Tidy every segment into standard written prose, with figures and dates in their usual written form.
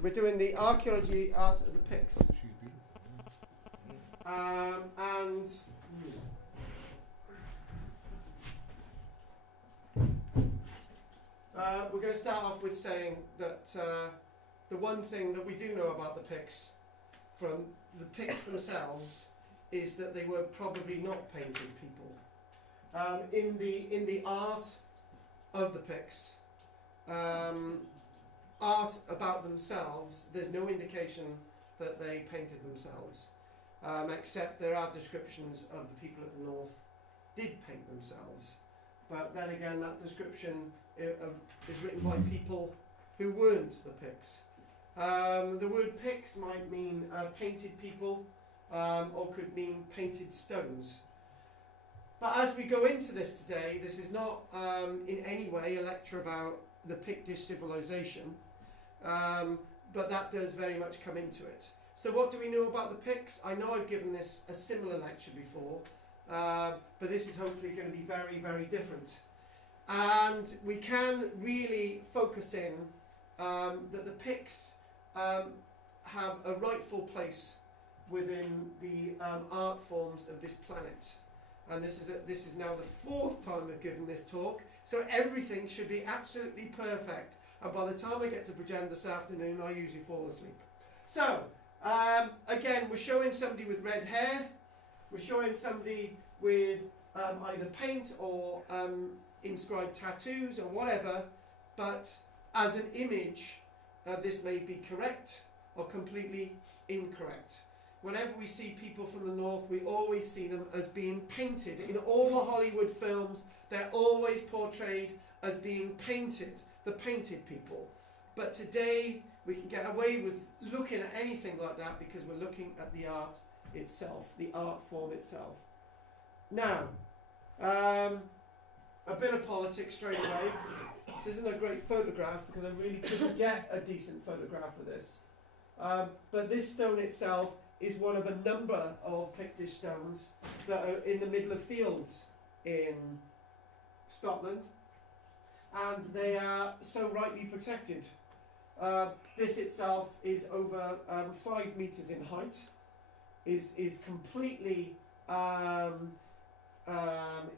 We're doing the archaeology art of the Picts. She's beautiful. And we're going to start off with saying that the one thing that we do know about the Picts from the Picts themselves is that they were probably not painted people. In the art of the Picts, art about themselves, there's no indication that they painted themselves, except there are descriptions of the people at the north did paint themselves. But then again, that description is written by people who weren't the Picts. The word Picts might mean painted people, or could mean painted stones. But as we go into this today, this is not in any way a lecture about the Pictish civilization, but that does very much come into it. So what do we know about the Picts? I know I've given this a similar lecture before, but this is hopefully going to be very, very different. And we can really focus in that the Picts have a rightful place within the art forms of this planet. And this is now the fourth time I've given this talk, so everything should be absolutely perfect. And by the time I get to Bridgend this afternoon, I usually fall asleep. So, again, we're showing somebody with red hair, we're showing somebody with either paint or inscribed tattoos or whatever, but as an image, this may be correct or completely incorrect. Whenever we see people from the north, we always see them as being painted. In all the Hollywood films, they're always portrayed as being painted, the painted people. But today, we can get away with looking at anything like that because we're looking at the art itself, the art form itself. Now, a bit of politics straight away. This isn't a great photograph because I really couldn't get a decent photograph of this. But this stone itself is one of a number of Pictish stones that are in the middle of fields in Scotland, and they are so rightly protected. This itself is over 5 meters in height, is completely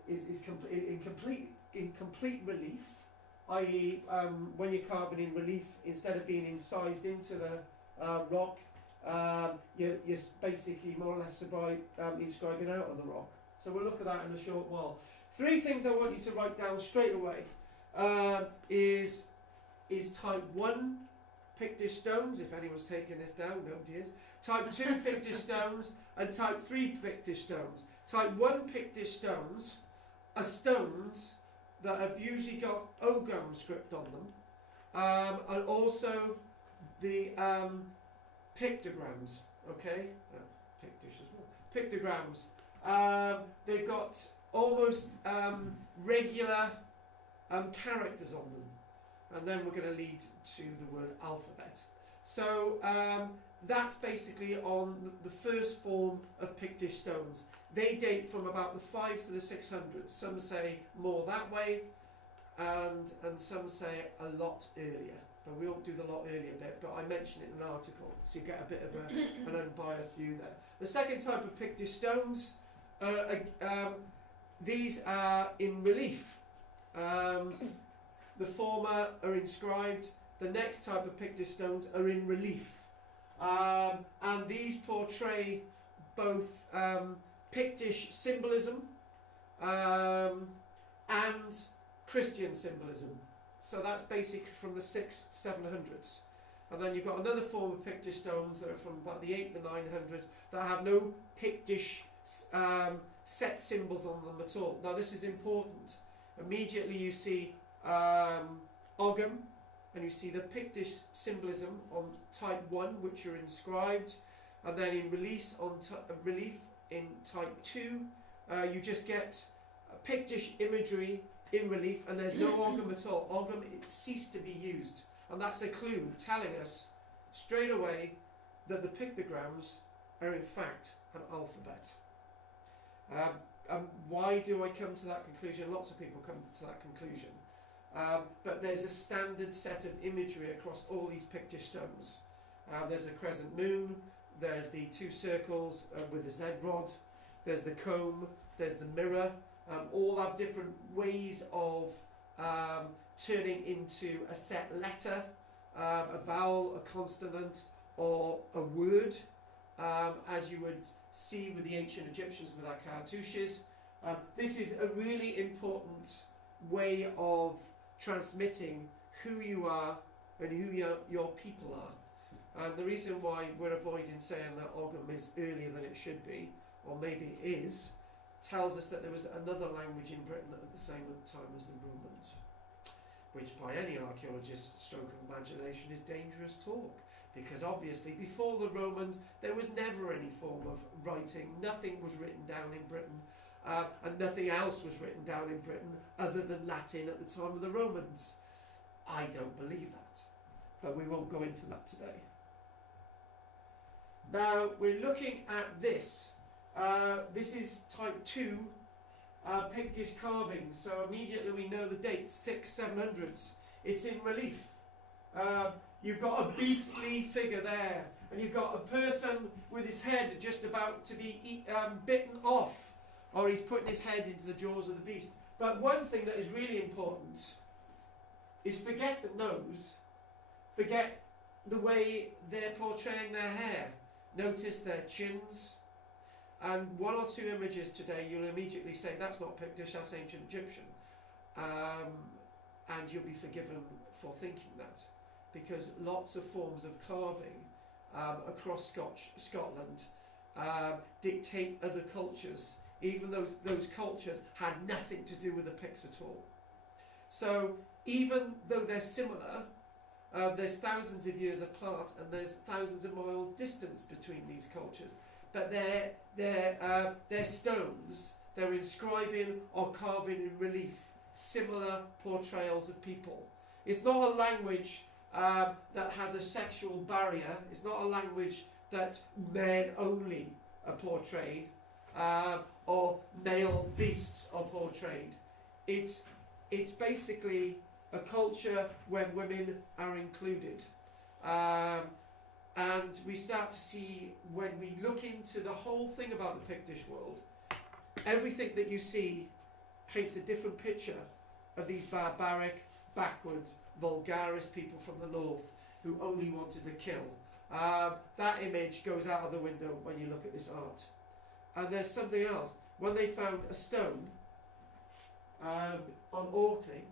in complete relief, i.e. When you're carving in relief, instead of being incised into the rock, you're basically more or less inscribing out on the rock. So we'll look at that in a short while. 3 things I want you to write down straight away is type 1 Pictish stones, if anyone's taking this down, nobody is. Type 2 Pictish stones and type 3 Pictish stones. Type 1 Pictish stones are stones that have usually got Ogham script on them, and also the pictograms, okay? Pictish as well. Pictograms. They've got almost regular characters on them. And then we're going to lead to the word alphabet. So that's basically on the first form of Pictish stones. They date from about the 5 to the 600s. Some say more that way, and some say a lot earlier. But we won't do the lot earlier bit, but I mention it in an article, so you get a bit of an unbiased view there. The second type of Pictish stones, these are in relief. The former are inscribed, the next type of Pictish stones are in relief. And these portray both Pictish symbolism and Christian symbolism. So that's basically from the 600-700s. And then you've got another form of Pictish stones that are from about the 800s to 900s that have no Pictish set symbols on them at all. Now this is important. Immediately you see Ogham, and you see the Pictish symbolism on type 1, which are inscribed, and then in relief in type 2, you just get Pictish imagery in relief, and there's no Ogham at all. Ogham, it ceased to be used, and that's a clue telling us straight away that the pictograms are in fact an alphabet. Why do I come to that conclusion? Lots of people come to that conclusion. But there's a standard set of imagery across all these Pictish stones. There's the crescent moon, there's the two circles with the Z rod, there's the comb, there's the mirror. All have different ways of turning into a set letter, a vowel, a consonant, or a word, as you would see with the ancient Egyptians with our cartouches. This is a really important way of transmitting who you are and who your people are. And the reason why we're avoiding saying that Ogham is earlier than it should be, or maybe it is, tells us that there was another language in Britain at the same time as the Romans, which by any archaeologist's stroke of imagination is dangerous talk, because obviously before the Romans there was never any form of writing, nothing was written down in Britain, and nothing else was written down in Britain other than Latin at the time of the Romans. I don't believe that, but we won't go into that today. Now we're looking at this. This is type 2 Pictish carvings, so immediately we know the date, 600-700s. It's in relief. You've got a beastly figure there, and you've got a person with his head just about to be bitten off, or he's putting his head into the jaws of the beast. But one thing that is really important is forget the nose, forget the way they're portraying their hair. Notice their chins. And one or two images today, you'll immediately say, that's not Pictish, that's ancient Egyptian. And you'll be forgiven for thinking that. Because lots of forms of carving across Scotland dictate other cultures, even those cultures had nothing to do with the Picts at all. So even though they're similar, there's thousands of years apart and there's thousands of miles distance between these cultures. But they're stones, they're inscribing or carving in relief similar portrayals of people. It's not a language that has a sexual barrier. It's not a language that men only are portrayed or male beasts are portrayed. It's basically a culture where women are included. And we start to see, when we look into the whole thing about the Pictish world, everything that you see paints a different picture of these barbaric, backward, vulgaris people from the north who only wanted to kill. That image goes out of the window when you look at this art. And there's something else. When they found a stone on Orkney,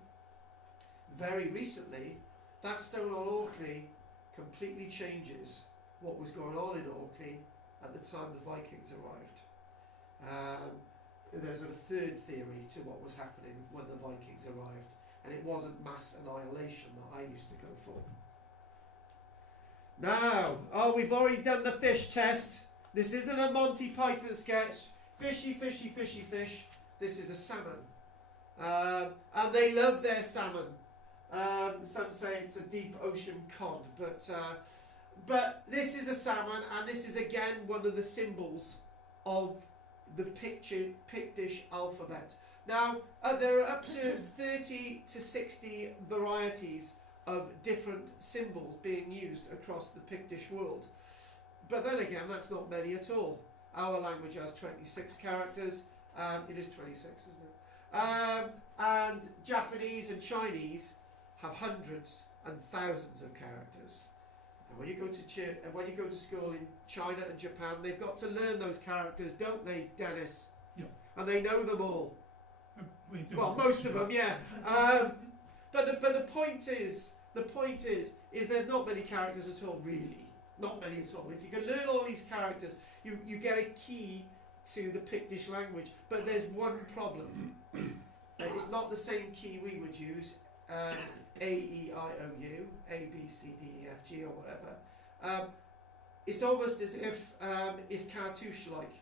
very recently, that stone on Orkney completely changes what was going on in Orkney at the time the Vikings arrived. There's a third theory to what was happening when the Vikings arrived, and it wasn't mass annihilation that I used to go for. Now, we've already done the fish test. This isn't a Monty Python sketch. Fishy, fishy, fishy fish. This is a salmon. And they love their salmon. Some say it's a deep ocean cod, but this is a salmon, and this is again one of the symbols of the Pictish alphabet. Now, there are up to 30 to 60 varieties of different symbols being used across the Pictish world. But then again, that's not many at all. Our language has 26 characters. It is 26, isn't it? And Japanese and Chinese have hundreds and thousands of characters. And when you go to school in China and Japan, they've got to learn those characters, don't they, Dennis? Yeah. And they know them all. We do. Well, most of them, yeah. But the point is there's not many characters at all, really. Not many at all. If you can learn all these characters, you get a key to the Pictish language. But there's one problem. It's not the same key we would use. A, E, I, O, U, A, B, C, D, E, F, G, or whatever. It's almost as if it's cartouche-like.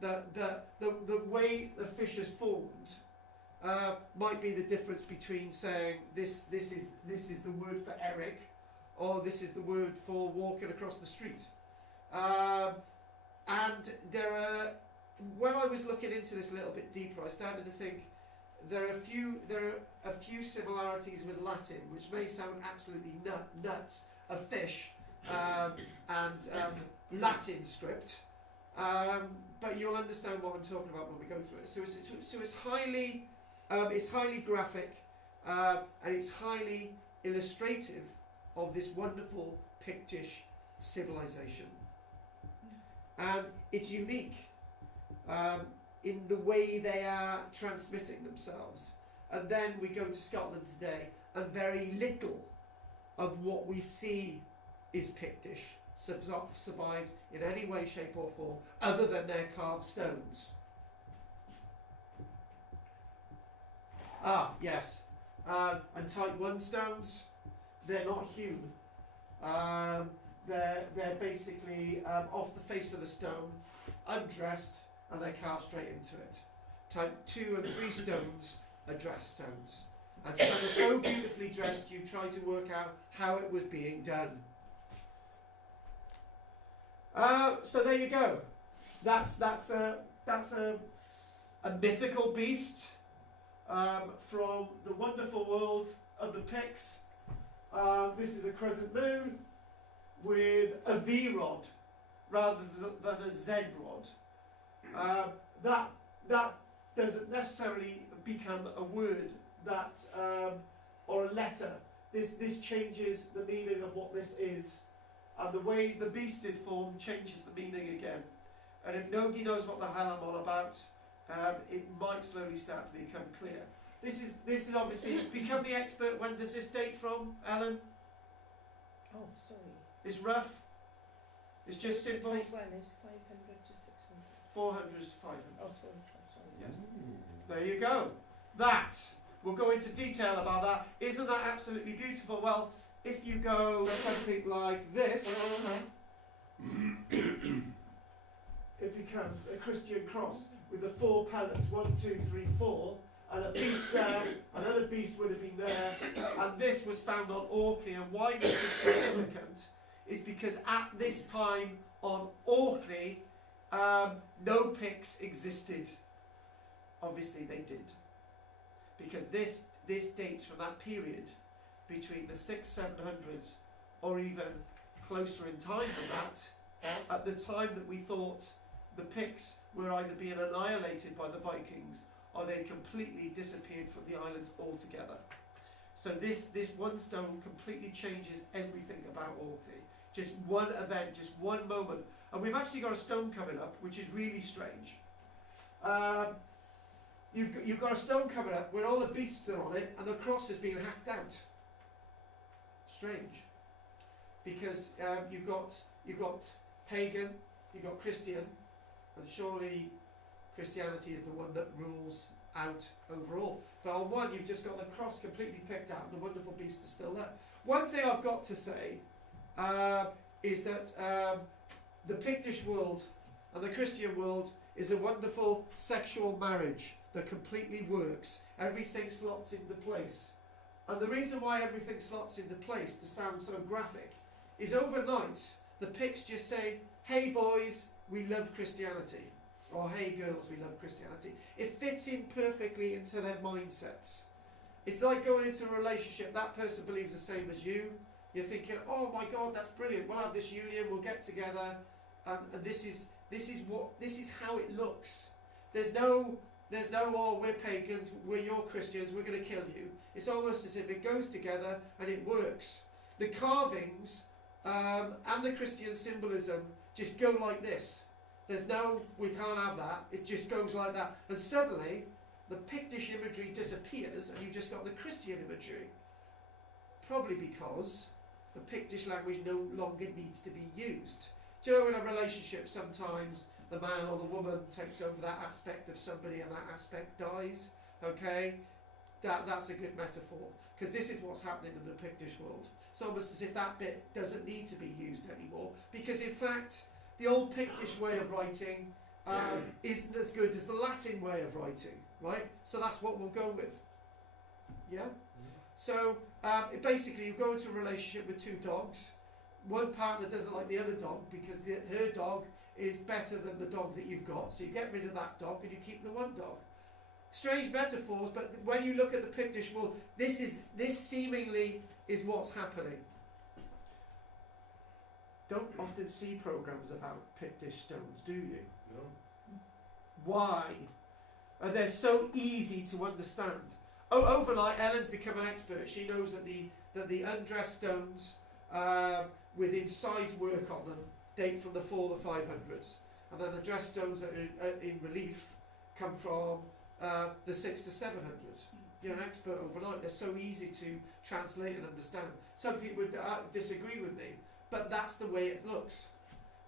The way the fish is formed might be the difference between saying this is the word for Eric, or this is the word for walking across the street. And there are, when I was looking into this a little bit deeper, I started to think there are a few similarities with Latin, which may sound absolutely nuts. A fish and Latin script, but you'll understand what I'm talking about when we go through it. So it's highly graphic, and it's highly illustrative of this wonderful Pictish civilization, and it's unique in the way they are transmitting themselves. And then we go to Scotland today, and very little of what we see is Pictish survived in any way, shape or form, other than their carved stones. Yes. And type 1 stones, they're not hewn. They're basically off the face of the stone, undressed, and they're carved straight into it. Type 2 and 3 stones are dressed stones. And some are so beautifully dressed you try to work out how it was being done. So there you go. That's a mythical beast from the wonderful world of the Picts. This is a crescent moon with a V rod rather than a Z rod. That doesn't necessarily become a word or a letter. This changes the meaning of what this is, and the way the beast is formed changes the meaning again. And if nobody knows what the hell I'm on about, it might slowly start to become clear. This is obviously become the expert. When does this date from, Ellen? Oh, sorry. It's rough. It's just symbols. Type 1 is 500 to 600. 400 is 500. Oh, sorry. Yes. There you go. That. We'll go into detail about that. Isn't that absolutely beautiful? Well, if you go something like this, it becomes a Christian cross with the 4 pellets, 1, 2, 3, 4, and a beast there, another beast would have been there, and this was found on Orkney. And why this is significant is because at this time on Orkney, no Picts existed. Obviously they did, because this dates from that period between the 600-700s, or even closer in time than that, at the time that we thought the Picts were either being annihilated by the Vikings or they completely disappeared from the islands altogether. So this one stone completely changes everything about Orkney. Just one event, just one moment. And we've actually got a stone coming up, which is really strange. You've got a stone coming up where all the beasts are on it and the cross is being hacked out. Strange. Because you've got pagan, you've got Christian, and surely Christianity is the one that rules out overall. But on one, you've just got the cross completely picked out and the wonderful beast is still there. One thing I've got to say is that the Pictish world and the Christian world is a wonderful sexual marriage that completely works. Everything slots into place. And the reason why everything slots into place, to sound so graphic, is overnight the Picts just say, hey boys, we love Christianity. Or hey girls, we love Christianity. It fits in perfectly into their mindsets. It's like going into a relationship, that person believes the same as you. You're thinking, oh my God, that's brilliant. We'll have this union, we'll get together, and this is how it looks. There's no, oh, we're pagans, we're your Christians, we're going to kill you. It's almost as if it goes together and it works. The carvings and the Christian symbolism just go like this. There's no, we can't have that. It just goes like that. And suddenly, the Pictish imagery disappears and you've just got the Christian imagery. Probably because the Pictish language no longer needs to be used. Do you know, in a relationship, sometimes the man or the woman takes over that aspect of somebody and that aspect dies? Okay? That's a good metaphor. Because this is what's happening in the Pictish world. It's almost as if that bit doesn't need to be used anymore. Because in fact, the old Pictish way of writing isn't as good as the Latin way of writing, right? So that's what we'll go with. Yeah? So basically you go into a relationship with two dogs. One partner doesn't like the other dog because her dog is better than the dog that you've got. So you get rid of that dog and you keep the one dog. Strange metaphors, but when you look at the Pictish world, this seemingly is what's happening. don't often see programmes about Pictish stones, do you? No. Why? They're so easy to understand. Oh, overnight, Ellen's become an expert. She knows that the undressed stones with incised work on them date from the 4 or 500s, and then the dressed stones that are in relief come from the 6 to 700s. You're an expert overnight. They're so easy to translate and understand. Some people would disagree with me, but that's the way it looks.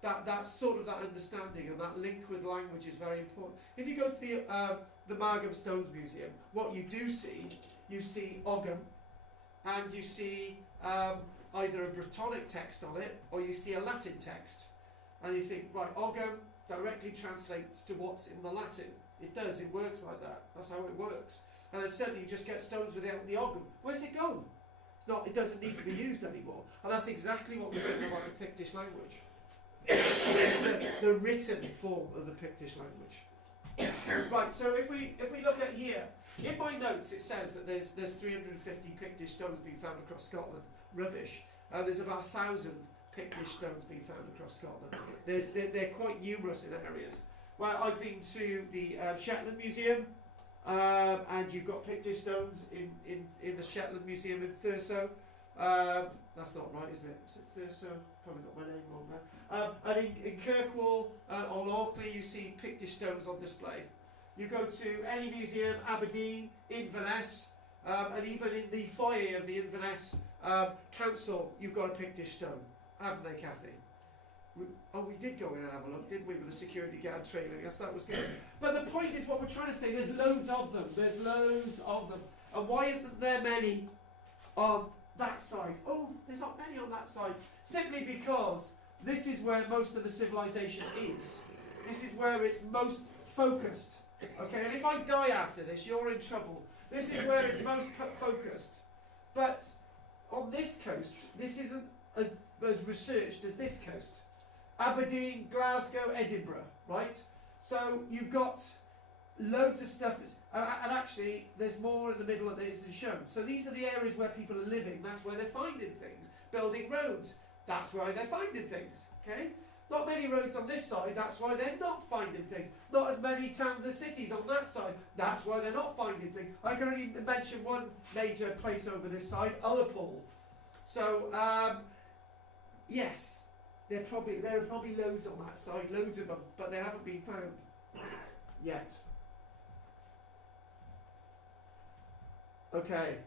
That's sort of that understanding, and that link with language is very important. If you go to the Margam Stones Museum, what you do see, you see Ogham, and you see either a Brittonic text on it, or you see a Latin text. And you think, right, Ogham directly translates to what's in the Latin. It does, it works like that. That's how it works. And then suddenly you just get stones without the Ogham. Where's it gone? It's not. It doesn't need to be used anymore. And that's exactly what we're talking about the Pictish language. the written form of the Pictish language. Right, so if we look at here, in my notes it says that there's 350 Pictish stones being found across Scotland. Rubbish. There's about 1,000 Pictish stones being found across Scotland. They're quite numerous in areas. Well, I've been to the Shetland Museum, and you've got Pictish stones in the Shetland Museum in Thurso. That's not right, is it? Is it Thurso? Probably got my name wrong there. And in Kirkwall, on Orkney, you see Pictish stones on display. You go to any museum, Aberdeen, Inverness, and even in the foyer of the Inverness Council, you've got a Pictish stone, haven't they, Kathy? We did go in and have a look, didn't we, with the security guard training? Yes, that was good. But the point is, what we're trying to say, there's loads of them. There's loads of them. And why isn't there many on that side? Oh, there's not many on that side. Simply because this is where most of the civilization is. This is where it's most focused. Okay, and if I die after this, you're in trouble. This is where it's most focused. But on this coast, this isn't as researched as this coast. Aberdeen, Glasgow, Edinburgh, right? So you've got loads of stuff, and actually there's more in the middle that isn't shown. So these are the areas where people are living, that's where they're finding things. Building roads, that's why they're finding things, okay? Not many roads on this side, that's why they're not finding things. Not as many towns and cities on that side, that's why they're not finding things. I can only mention one major place over this side, Ullapool. So, yes. There are probably loads on that side, loads of them, but they haven't been found yet. Okay,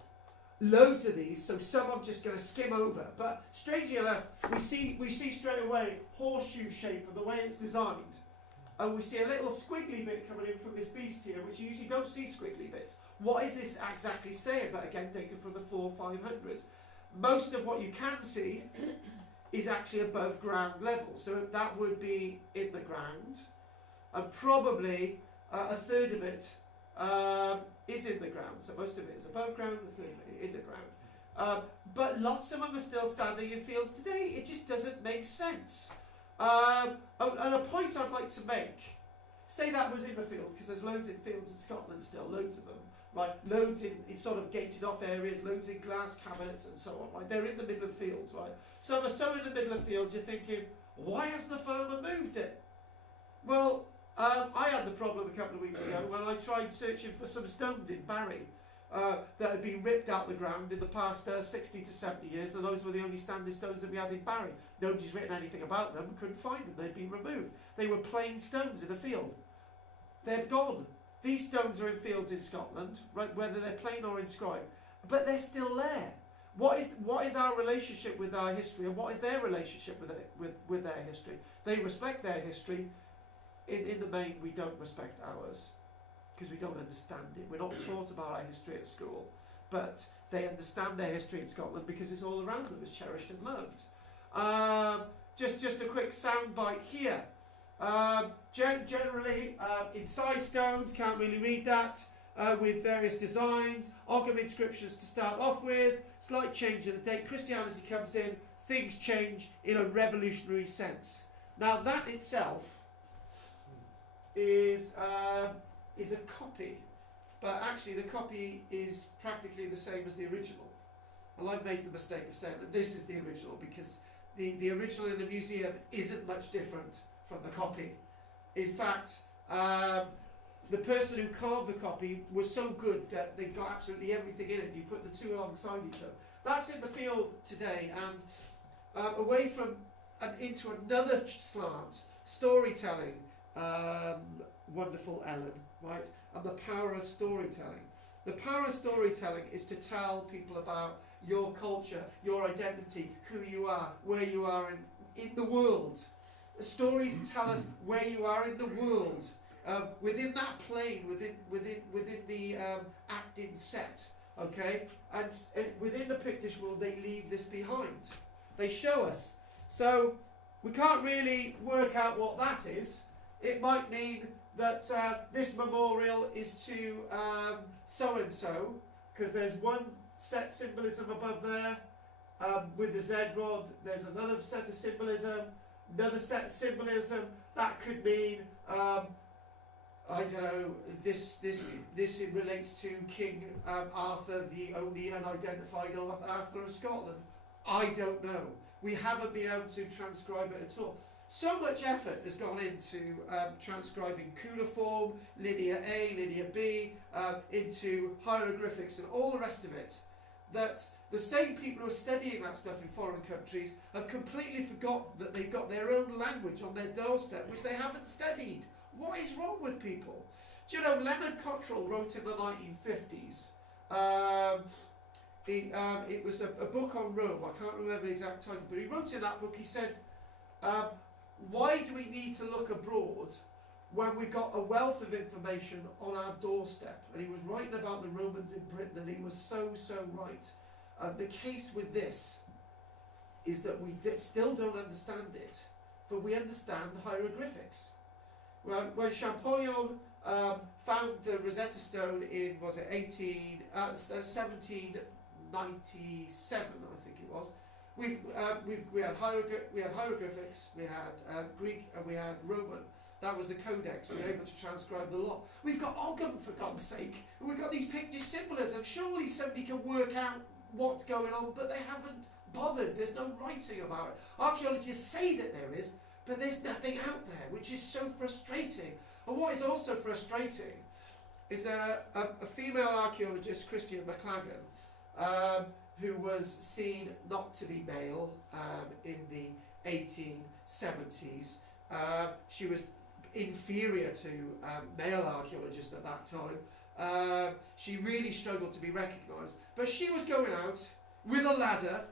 loads of these. So some I'm just going to skim over. But strangely enough, we see straight away horseshoe shape of the way it's designed, and we see a little squiggly bit coming in from this beast here, which you usually don't see squiggly bits. What is this exactly saying? But again, dated from the 400-500s. Most of what you can see is actually above ground level, so that would be in the ground, and probably a third of it is in the ground. So most of it is above ground, a third of it in the ground. But lots of them are still standing in fields today. It just doesn't make sense. And a point I'd like to make, say that was in the field, because there's loads in fields in Scotland still, loads of them. Right, loads in sort of gated off areas, loads in glass cabinets and so on. Right, they're in the middle of fields, right. Some are so in the middle of fields you're thinking, why hasn't the farmer moved it? Well, I had the problem a couple of weeks ago when I tried searching for some stones in Barry that had been ripped out the ground in the past 60 to 70 years, and those were the only standing stones that we had in Barry. Nobody's written anything about them, couldn't find them, they'd been removed. They were plain stones in a field. They're gone. These stones are in fields in Scotland, right, whether they're plain or inscribed, but they're still there. What is our relationship with our history, and what is their relationship with their history? They respect their history. In the main, we don't respect ours because we don't understand it. We're not taught about our history at school, but they understand their history in Scotland because it's all around them, it's cherished and loved. Just a quick sound bite here. Generally, incised stones, can't really read that, with various designs, Ogham inscriptions to start off with, slight change in the date, Christianity comes in, things change in a revolutionary sense. Now that itself is a copy, but actually the copy is practically the same as the original. Well, I've made the mistake of saying that this is the original because the original in the museum isn't much different from the copy. In fact, the person who carved the copy was so good that they got absolutely everything in it. You put the two alongside each other. That's in the field today, and away from and into another slant, storytelling. Wonderful Ellen, right? And the power of storytelling. The power of storytelling is to tell people about your culture, your identity, who you are, where you are in the world. The stories tell us where you are in the world, within that plane, within the acting set, okay? And within the Pictish world, they leave this behind. They show us. So we can't really work out what that is. It might mean that this memorial is to so-and-so, because there's one set symbolism above there with the Z rod. There's another set of symbolism, another set of symbolism. That could mean, I don't know, this it relates to King Arthur, the only unidentified Arthur of Scotland. I don't know. We haven't been able to transcribe it at all. So much effort has gone into transcribing cuneiform, linear A, linear B, into hieroglyphics and all the rest of it, that the same people who are studying that stuff in foreign countries have completely forgotten that they've got their own language on their doorstep, which they haven't studied. What is wrong with people? Do you know, Leonard Cottrell wrote in the 1950s, it was a book on Rome. I can't remember the exact title, but he wrote in that book, he said, why do we need to look abroad when we've got a wealth of information on our doorstep? And he was writing about the Romans in Britain, and he was so right. The case with this is that we still don't understand it, but we understand the hieroglyphics. Well, when Champollion found the Rosetta Stone in, was it 1797, I think it was. We had hieroglyphics, we had Greek, and we had Roman. That was the codex. We were able to transcribe the lot. We've got Ogham, for God's sake, and we've got these Pictish symbolism. Surely somebody can work out what's going on, but they haven't bothered. There's no writing about it. Archaeologists say that there is, but there's nothing out there, which is so frustrating. And what is also frustrating is there a female archaeologist, Christian McLagan, who was seen not to be male in the 1870s. She was inferior to male archaeologists at that time. She really struggled to be recognised. But she was going out with a ladder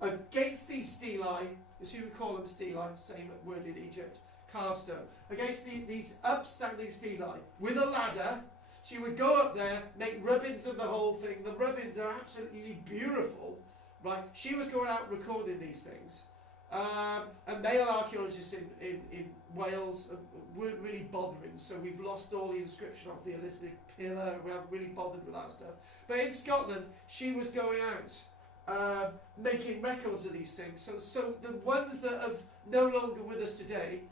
against these stelae, as you would call them stelae, same word in Egypt, carved stone, against these upstanding stelae with a ladder. She would go up there, make rubbings of the whole thing. The rubbings are absolutely beautiful, right? She was going out recording these things. And male archaeologists in Wales weren't really bothering, so we've lost all the inscription of the Elizabeth pillar. We haven't really bothered with that stuff. But in Scotland, she was going out making records of these things. So the ones that are no longer with us today,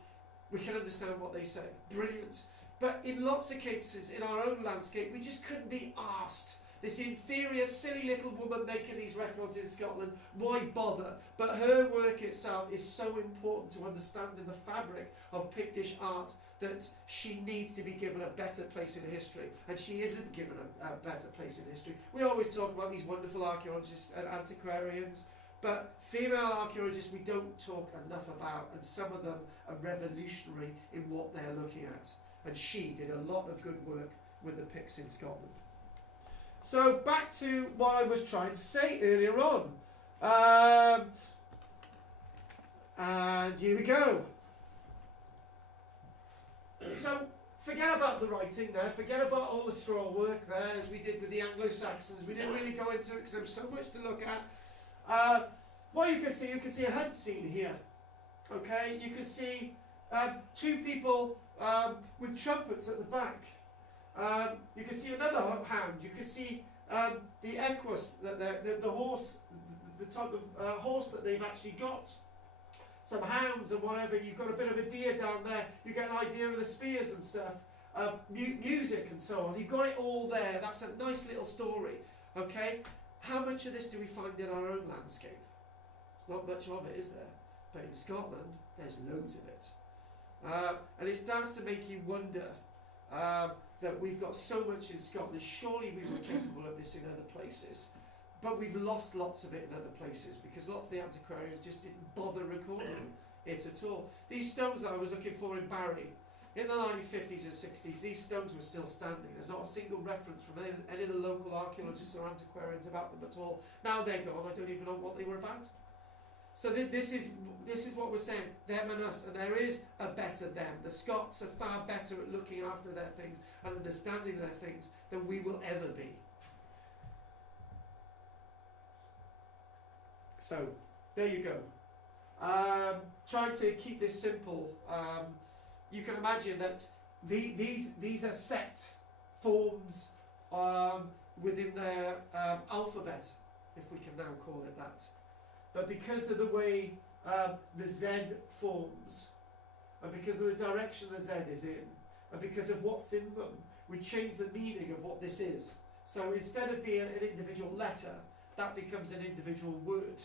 we can understand what they say. Brilliant. But in lots of cases, in our own landscape, we just couldn't be asked. This inferior, silly little woman making these records in Scotland, why bother? But her work itself is so important to understanding the fabric of Pictish art that she needs to be given a better place in history. And she isn't given a better place in history. We always talk about these wonderful archaeologists and antiquarians, but female archaeologists we don't talk enough about, and some of them are revolutionary in what they're looking at. And she did a lot of good work with the Picts in Scotland. So back to what I was trying to say earlier on. And here we go. So forget about the writing there, forget about all the straw work there, as we did with the Anglo-Saxons. We didn't really go into it because there was so much to look at. What you can see a hunt scene here. Okay, you can see two people with trumpets at the back. You can see another hound. You can see the equus, the horse, the type of horse that they've actually got. Some hounds and whatever. You've got a bit of a deer down there. You get an idea of the spears and stuff. Music and so on. You've got it all there. That's a nice little story. Okay. How much of this do we find in our own landscape? There's not much of it, is there? But in Scotland, there's loads of it. And it starts to make you wonder that we've got so much in Scotland. Surely we were capable of this in other places. But we've lost lots of it in other places because lots of the antiquarians just didn't bother recording it at all. These stones that I was looking for in Barry, in the 1950s and 60s, these stones were still standing. There's not a single reference from any of the local archaeologists or antiquarians about them at all. Now they're gone, I don't even know what they were about. So this is what we're saying, them and us, and there is a better them. The Scots are far better at looking after their things and understanding their things than we will ever be. So, there you go. Trying to keep this simple, you can imagine that these are set forms within their alphabet, if we can now call it that. But because of the way the Z forms, and because of the direction the Z is in, and because of what's in them, we change the meaning of what this is. So instead of being an individual letter, that becomes an individual word,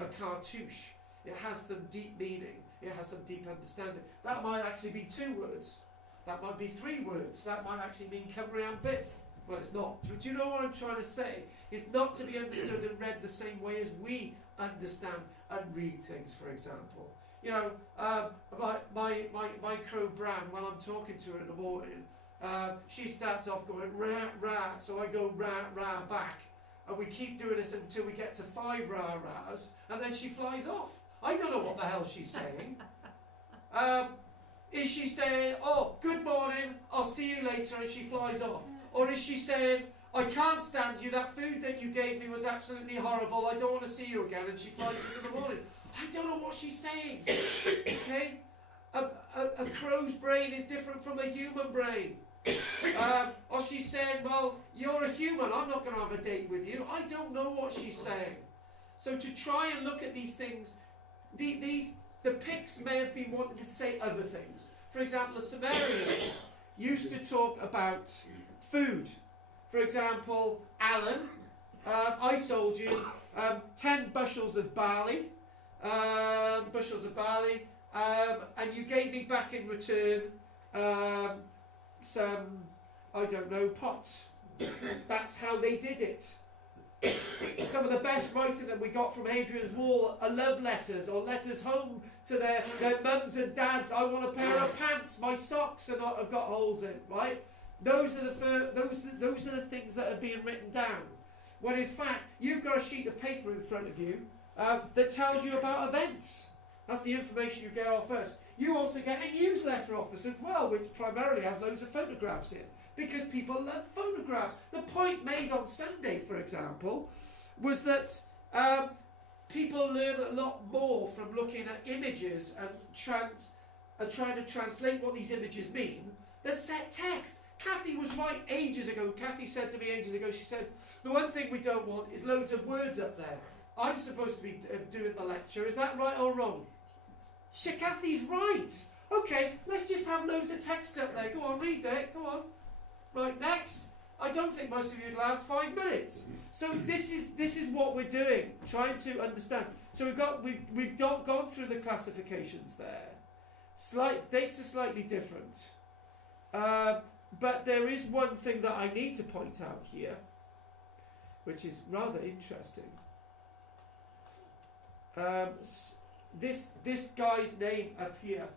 a cartouche. It has some deep meaning, it has some deep understanding. That might actually be 2 words, that might be 3 words, that might actually mean Cymru and Bith. Well, it's not. Do you know what I'm trying to say? It's not to be understood and read the same way as we understand and read things, for example. You know, my crow Bran, when I'm talking to her in the morning, she starts off going rah rah, so I go rah rah back. And we keep doing this until we get to 5 rah rahs, and then she flies off. I don't know what the hell she's saying. Is she saying, oh, good morning, I'll see you later, and she flies off? Or is she saying, I can't stand you, that food that you gave me was absolutely horrible, I don't want to see you again, and she flies in the morning? I don't know what she's saying. Okay? A crow's brain is different from a human brain. Or she's saying, well, you're a human, I'm not going to have a date with you. I don't know what she's saying. So to try and look at these things, the Picts may have been wanting to say other things. For example, the Sumerians used to talk about food. For example, Alan, I sold you 10 bushels of barley, and you gave me back in return some, I don't know, pots. That's how they did it. Some of the best writing that we got from Hadrian's Wall are love letters, or letters home to their mums and dads. I want a pair of pants, my socks have got holes in, right? Those are the things that are being written down. When in fact, you've got a sheet of paper in front of you that tells you about events. That's the information you get off us. You also get a newsletter off us as well, which primarily has loads of photographs in, because people love photographs. The point made on Sunday, for example, was that people learn a lot more from looking at images and trying to translate what these images mean than set text. Kathy was right ages ago. Kathy said to me ages ago, she said, the one thing we don't want is loads of words up there. I'm supposed to be doing the lecture. Is that right or wrong? She, Kathy's right. Okay, let's just have loads of text up there. Go on, read it. Go on. Right, next. I don't think most of you would last 5 minutes. So this is what we're doing, trying to understand. So we've gone through the classifications there. Dates are slightly different. But there is one thing that I need to point out here, which is rather interesting. This guy's name up here,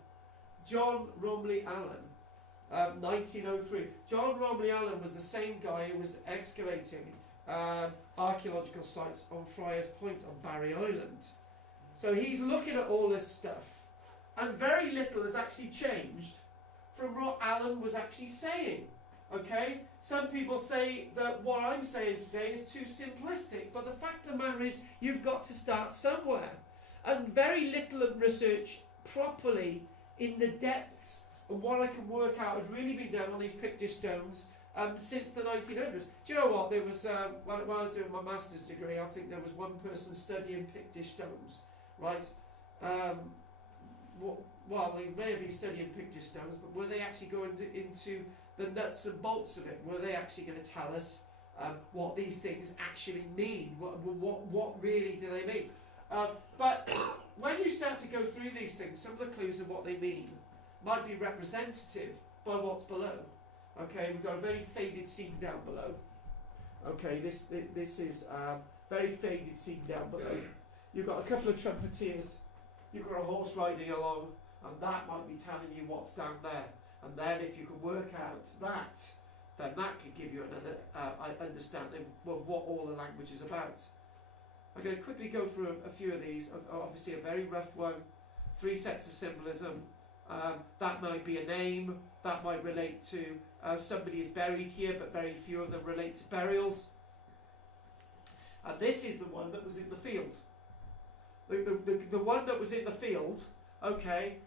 John Romilly Allen, 1903. John Romilly Allen was the same guy who was excavating archaeological sites on Friars Point on Barry Island. So he's looking at all this stuff, and very little has actually changed from what Alan was actually saying. Okay? Some people say that what I'm saying today is too simplistic, but the fact of the matter is you've got to start somewhere. And very little of research properly in the depths of what I can work out has really been done on these Pictish stones since the 1900s. Do you know what? There was, when I was doing my master's degree, I think there was one person studying Pictish stones, right? Well, they may have been studying Pictish stones, but were they actually going into the nuts and bolts of it? Were they actually going to tell us what these things actually mean? What really do they mean? But when you start to go through these things, some of the clues of what they mean might be representative by what's below. Okay, we've got a very faded scene down below. Okay, this is very faded scene down below. You've got a couple of trumpeters, you've got a horse riding along, and that might be telling you what's down there. And then if you can work out that, then that could give you another understanding of what all the language is about. I'm going to quickly go through a few of these. Obviously a very rough one. 3 sets of symbolism. That might be a name. That might relate to somebody is buried here, but very few of them relate to burials. And this is the one that was in the field. The one that was in the field, okay,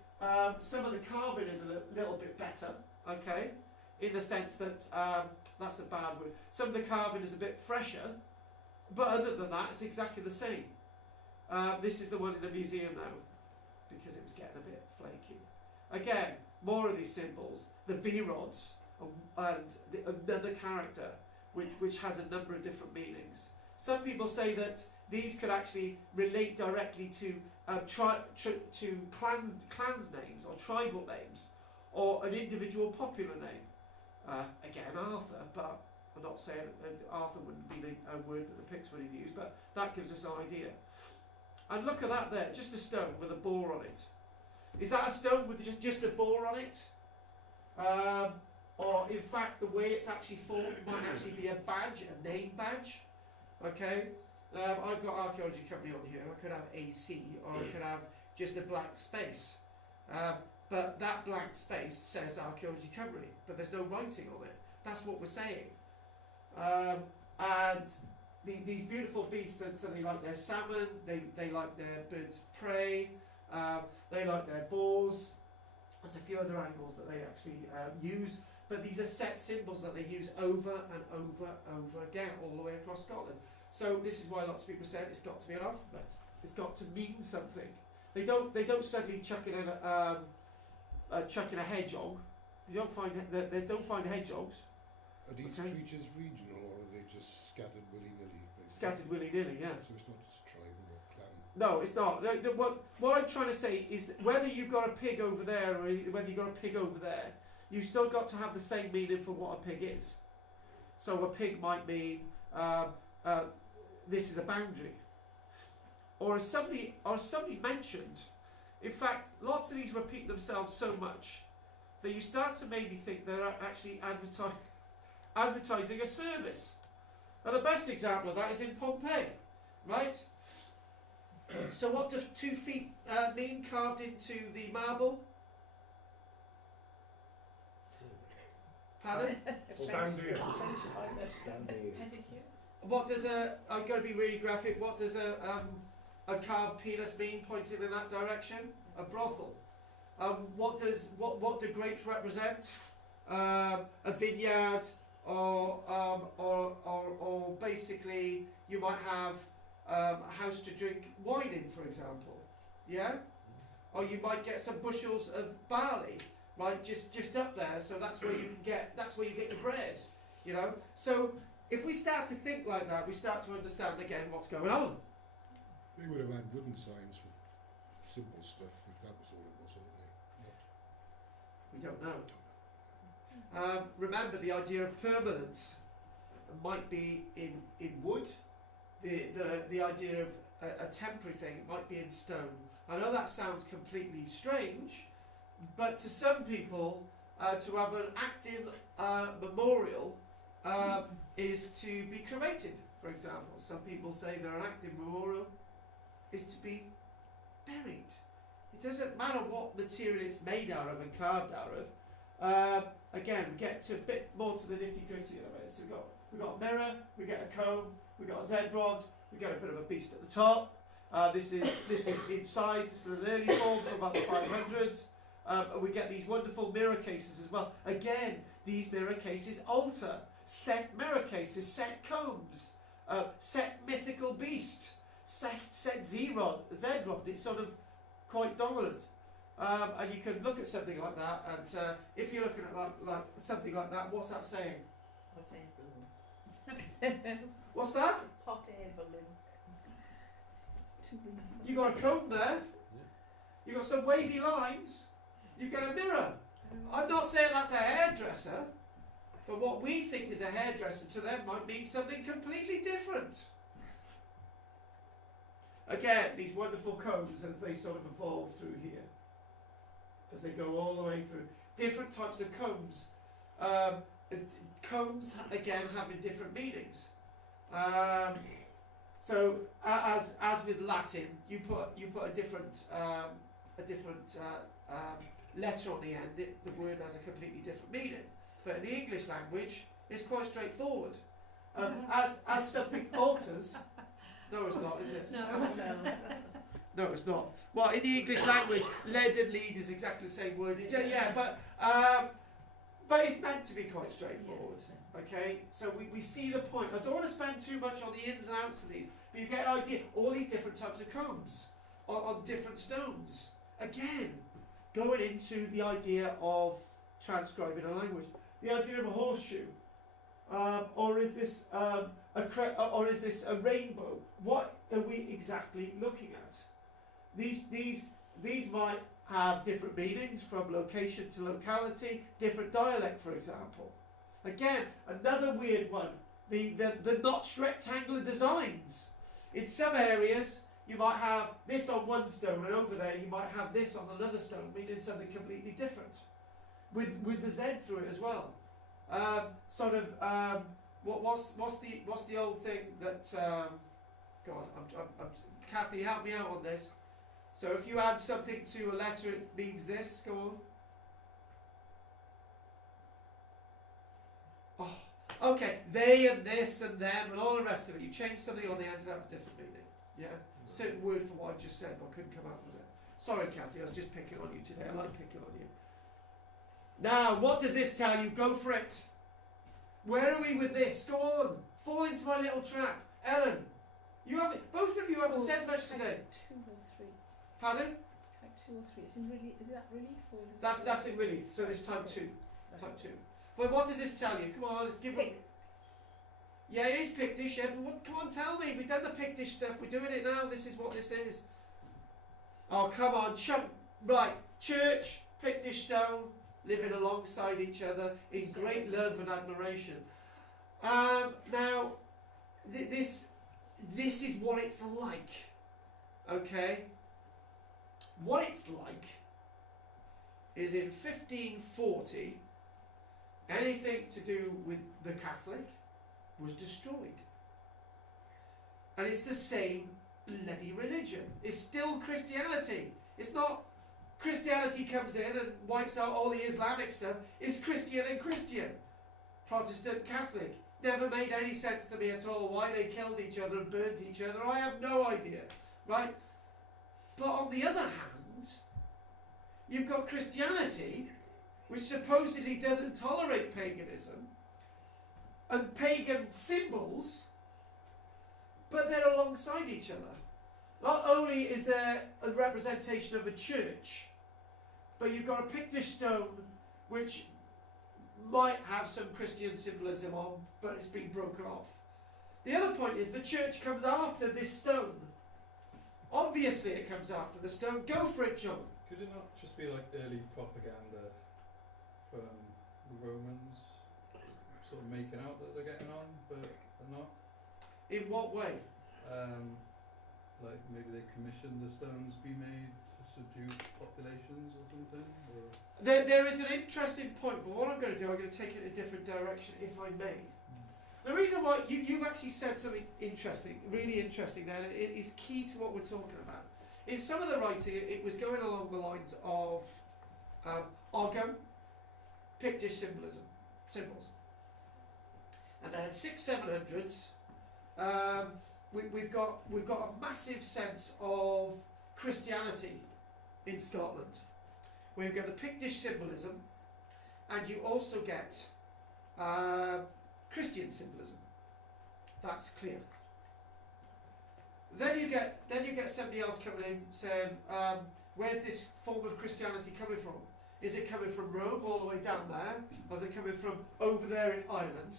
some of the carving is a little bit better, okay, in the sense that, that's a bad word, some of the carving is a bit fresher, but other than that, it's exactly the same. This is the one in the museum now, because it was getting a bit flaky. Again, more of these symbols, the V-rods, and another character, which has a number of different meanings. Some people say that these could actually relate directly to clans names or tribal names, or an individual popular name. Again, Arthur, but I'm not saying Arthur wouldn't be a word that the Picts would have used, but that gives us an idea. And look at that there, just a stone with a boar on it. Is that a stone with just a boar on it? Or in fact, the way it's actually formed might actually be a badge, a name badge. Okay, I've got Archaeology Cymru on here. I could have AC, or I could have just a blank space. But that blank space says Archaeology Cymru, but there's no writing on it. That's what we're saying. And these beautiful beasts, so they like their salmon, they like their birds of prey, they like their boars. There's a few other animals that they actually use, but these are set symbols that they use over and over and over again all the way across Scotland. So this is why lots of people say it's got to be an alphabet. It's got to mean something. They don't suddenly chuck in a hedgehog. You don't find hedgehogs. Are these creatures regional, or are they just scattered willy-nilly? Scattered willy-nilly, yeah. So it's not just tribal or clan? No, it's not. What I'm trying to say is that whether you've got a pig over there or whether you've got a pig over there, you've still got to have the same meaning for what a pig is. So a pig might mean this is a boundary. Or as somebody mentioned, in fact, lots of these repeat themselves so much that you start to maybe think they're actually advertising a service. And the best example of that is in Pompeii, right? So what does 2 feet mean carved into the marble? Pardon? Standing. What does I'm going to be really graphic. What does a carved penis mean pointing in that direction? A brothel. What do grapes represent? A vineyard, or basically you might have a house to drink wine in, for example. Yeah. Or you might get some bushels of barley, right, just up there. So that's where you get your bread. You know. So if we start to think like that, we start to understand again what's going on. They would have had wooden signs for simple stuff if that was all it was, wouldn't they? We don't know. Remember, the idea of permanence might be in wood. The idea of a temporary thing might be in stone. I know that sounds completely strange, but to some people, to have an active memorial is to be cremated, for example. Some people say that an active memorial is to be buried. It doesn't matter what material it's made out of and carved out of. Again, we get to a bit more to the nitty gritty of it. So we've got a mirror, we get a comb, we got a Z rod, we get a bit of a beast at the top. This is in size. This is an early form from about the 500s. We get these wonderful mirror cases as well. Again, these mirror cases alter. Set mirror cases, set combs, set mythical beast, set Z-rod. It's sort of quite dominant. And you can look at something like that, and if you're looking at something like that, what's that saying? Hot air balloon. What's that? Hot air balloon. It's too big. You got a comb there. You've got some wavy lines, you get a mirror. I'm not saying that's a hairdresser, but what we think is a hairdresser to them might mean something completely different. Again, these wonderful combs as they sort of evolve through here, as they go all the way through. Different types of combs. Combs, again, having different meanings. So, as with Latin, you put a different letter on the end. The word has a completely different meaning. But in the English language, it's quite straightforward. As something alters, no, it's not, is it? No. No, it's not. Well, in the English language, lead and lead is exactly the same word. Yeah, but it's meant to be quite straightforward. Okay, so we see the point. I don't want to spend too much on the ins and outs of these, but you get an idea. All these different types of combs on different stones. Again, going into the idea of transcribing a language. The idea of a horseshoe, or is this a rainbow? What are we exactly looking at? These might have different meanings from location to locality, different dialect, for example. Again, another weird one, the notched rectangular designs. In some areas, you might have this on one stone, and over there you might have this on another stone, meaning something completely different, with the Z through it as well. What's the old thing that? Kathy, help me out on this. So if you add something to a letter, it means this. Go on. Oh, okay. They and this and them and all the rest of it. You change something on the end and have a different meaning. Yeah. Certain word for what I just said, but I couldn't come up with it. Sorry, Kathy. I was just picking on you today. I like picking on you. Now, what does this tell you? Go for it. Where are we with this? Go on. Fall into my little trap. Ellen, you haven't. Both of you haven't said much today. 2 or 3. Pardon? Type 2 or 3. It's in relief. Is that relief or? That's in relief. So there's type 2. Type 2. Well, what does this tell you? Come on, let's give it. Yeah, it is Pictish, yeah, but come on, tell me. We've done the Pictish stuff. We're doing it now. This is what this is. Oh, come on. Right. Church, Pictish stone, living alongside each other in great love and admiration. Now, this is what it's like. Okay? What it's like is in 1540, anything to do with the Catholic was destroyed. And it's the same bloody religion. It's still Christianity. It's not Christianity comes in and wipes out all the Islamic stuff. It's Christian and Christian. Protestant, Catholic. Never made any sense to me at all why they killed each other and burnt each other. I have no idea. Right? But on the other hand, you've got Christianity, which supposedly doesn't tolerate paganism, and pagan symbols, but they're alongside each other. Not only is there a representation of a church, but you've got a Pictish stone which might have some Christian symbolism on, but it's been broken off. The other point is the church comes after this stone. Obviously it comes after the stone. Go for it, John. Could it not just be like early propaganda from the Romans, sort of making out that they're getting on, but they're not? In what way? Like maybe they commissioned the stones be made to subdue populations or something? Or? There is an interesting point, but what I'm going to do, I'm going to take it in a different direction, if I may. The reason why you've actually said something interesting, really interesting there, and it is key to what we're talking about. In some of the writing, it was going along the lines of Argon, Pictish symbols. And they had 600-700s. We've got a massive sense of Christianity in Scotland. We've got the Pictish symbolism, and you also get Christian symbolism. That's clear. Then you get somebody else coming in saying, where's this form of Christianity coming from? Is it coming from Rome all the way down there? Or is it coming from over there in Ireland?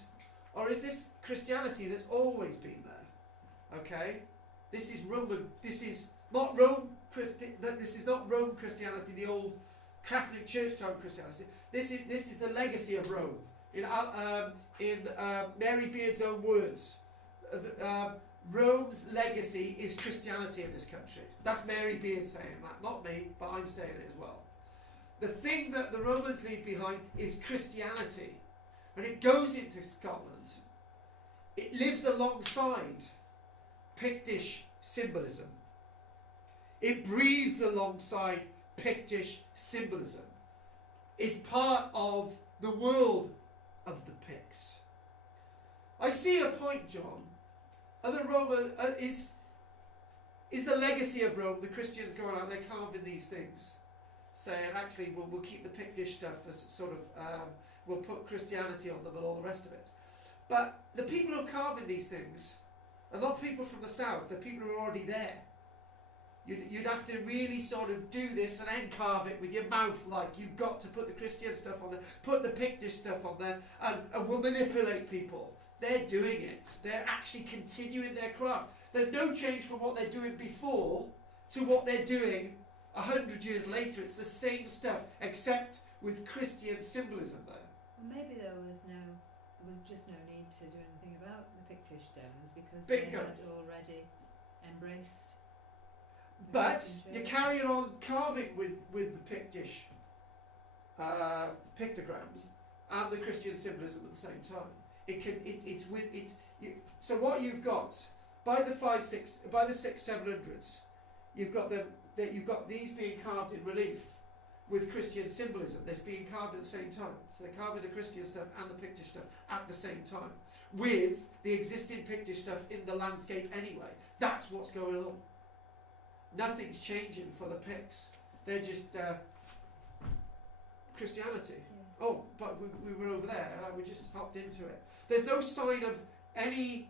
Or is this Christianity that's always been there? Okay? This is Roman. This is not Rome this is not Rome Christianity, the old Catholic Church time Christianity. This is the legacy of Rome. In Mary Beard's own words, Rome's legacy is Christianity in this country. That's Mary Beard saying that, not me, but I'm saying it as well. The thing that the Romans leave behind is Christianity. When it goes into Scotland, it lives alongside Pictish symbolism. It breathes alongside Pictish symbolism. It's part of the world of the Picts. I see a point, John. Other Roman is the legacy of Rome. The Christians going out there carving these things, saying actually we'll keep the Pictish stuff as sort of we'll put Christianity on them and all the rest of it. But the people who are carving these things are not people from the south. They're people who are already there. You'd have to really sort of do this and then carve it with your mouth, like you've got to put the Christian stuff on there, put the Pictish stuff on there, and we'll manipulate people. They're doing it. They're actually continuing their craft. There's no change from what they're doing before to what they're doing 100 years later. It's the same stuff, except with Christian symbolism there. Well, maybe there was just no need to do anything about the Pictish stones because Bingo. they had already embraced. the But Christian you're church. carrying on carving with the Pictish pictograms and the Christian symbolism at the same time. So what you've got by the 600-700s, you've got these being carved in relief with Christian symbolism. That's being carved at the same time. So they're carving the Christian stuff and the Pictish stuff at the same time, with the existing Pictish stuff in the landscape anyway. That's what's going on. Nothing's changing for the Picts. They're just Christianity. Yeah. Oh, but we were over there and we just hopped into it. There's no sign of any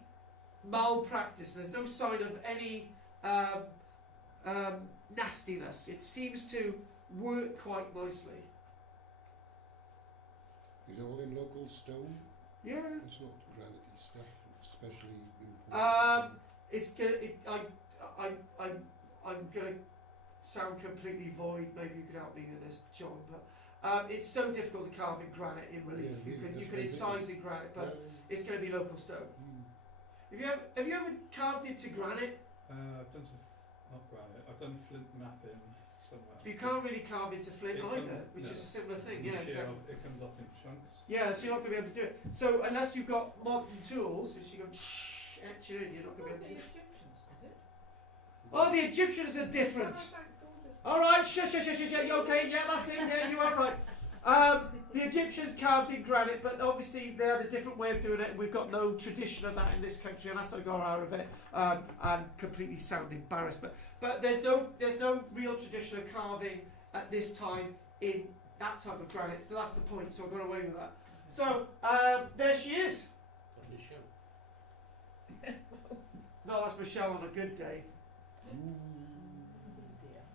malpractice. There's no sign of any nastiness. It seems to work quite nicely. Is it all in local stone? Yeah. It's not granity stuff, especially important. It's gonna. I'm gonna sound completely void. Maybe you could help me with this, John. But it's so difficult to carve in granite in relief. Yeah, you that's can incise in granite, but it's going to be local stone. Have you ever carved into granite? I've done some, not granite, I've done flint mapping somewhere. You can't really carve into flint It either, comes- which no. is a similar thing. You Yeah, shear exactly. off- It comes off in chunks. Yeah, so you're not going to be able to do it. So unless you've got modern tools, which you go etch it in, you're not going to be able to do it. Oh, the Egyptians are different. All right, shush. Okay, yeah, that's it. Yeah, you are right. The Egyptians carved in granite, but obviously they had a different way of doing it, and we've got no tradition of that in this country, and as I got out of it, I'm completely sound embarrassed. But there's no real tradition of carving at this time in that type of granite, so that's the point. So I got away with that. So there she is. No, that's Michelle on a good day.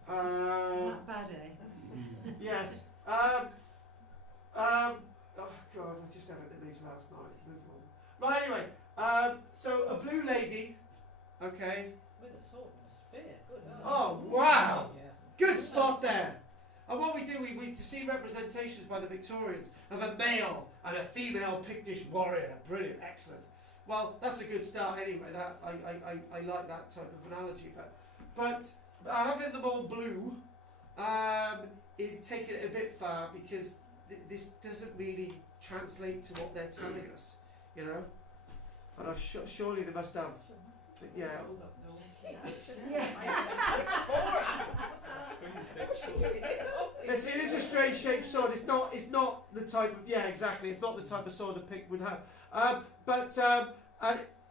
That bad, eh? Yes. Oh God, I just had it in these last night. Move on. Right, anyway. So a blue lady. Okay. With a sword and a spear. Good. Oh wow. Yeah. Good spot there. And what we do, we see representations by the Victorians of a male and a female Pictish warrior. Brilliant, excellent. Well, that's a good start anyway. That I like that type of analogy. But having them all blue is taking it a bit far because this doesn't really translate to what they're telling us, you know. And surely they must have, yeah. It is a strange shaped sword. It's not the type of, yeah, exactly. It's not the type of sword a Pict would have. But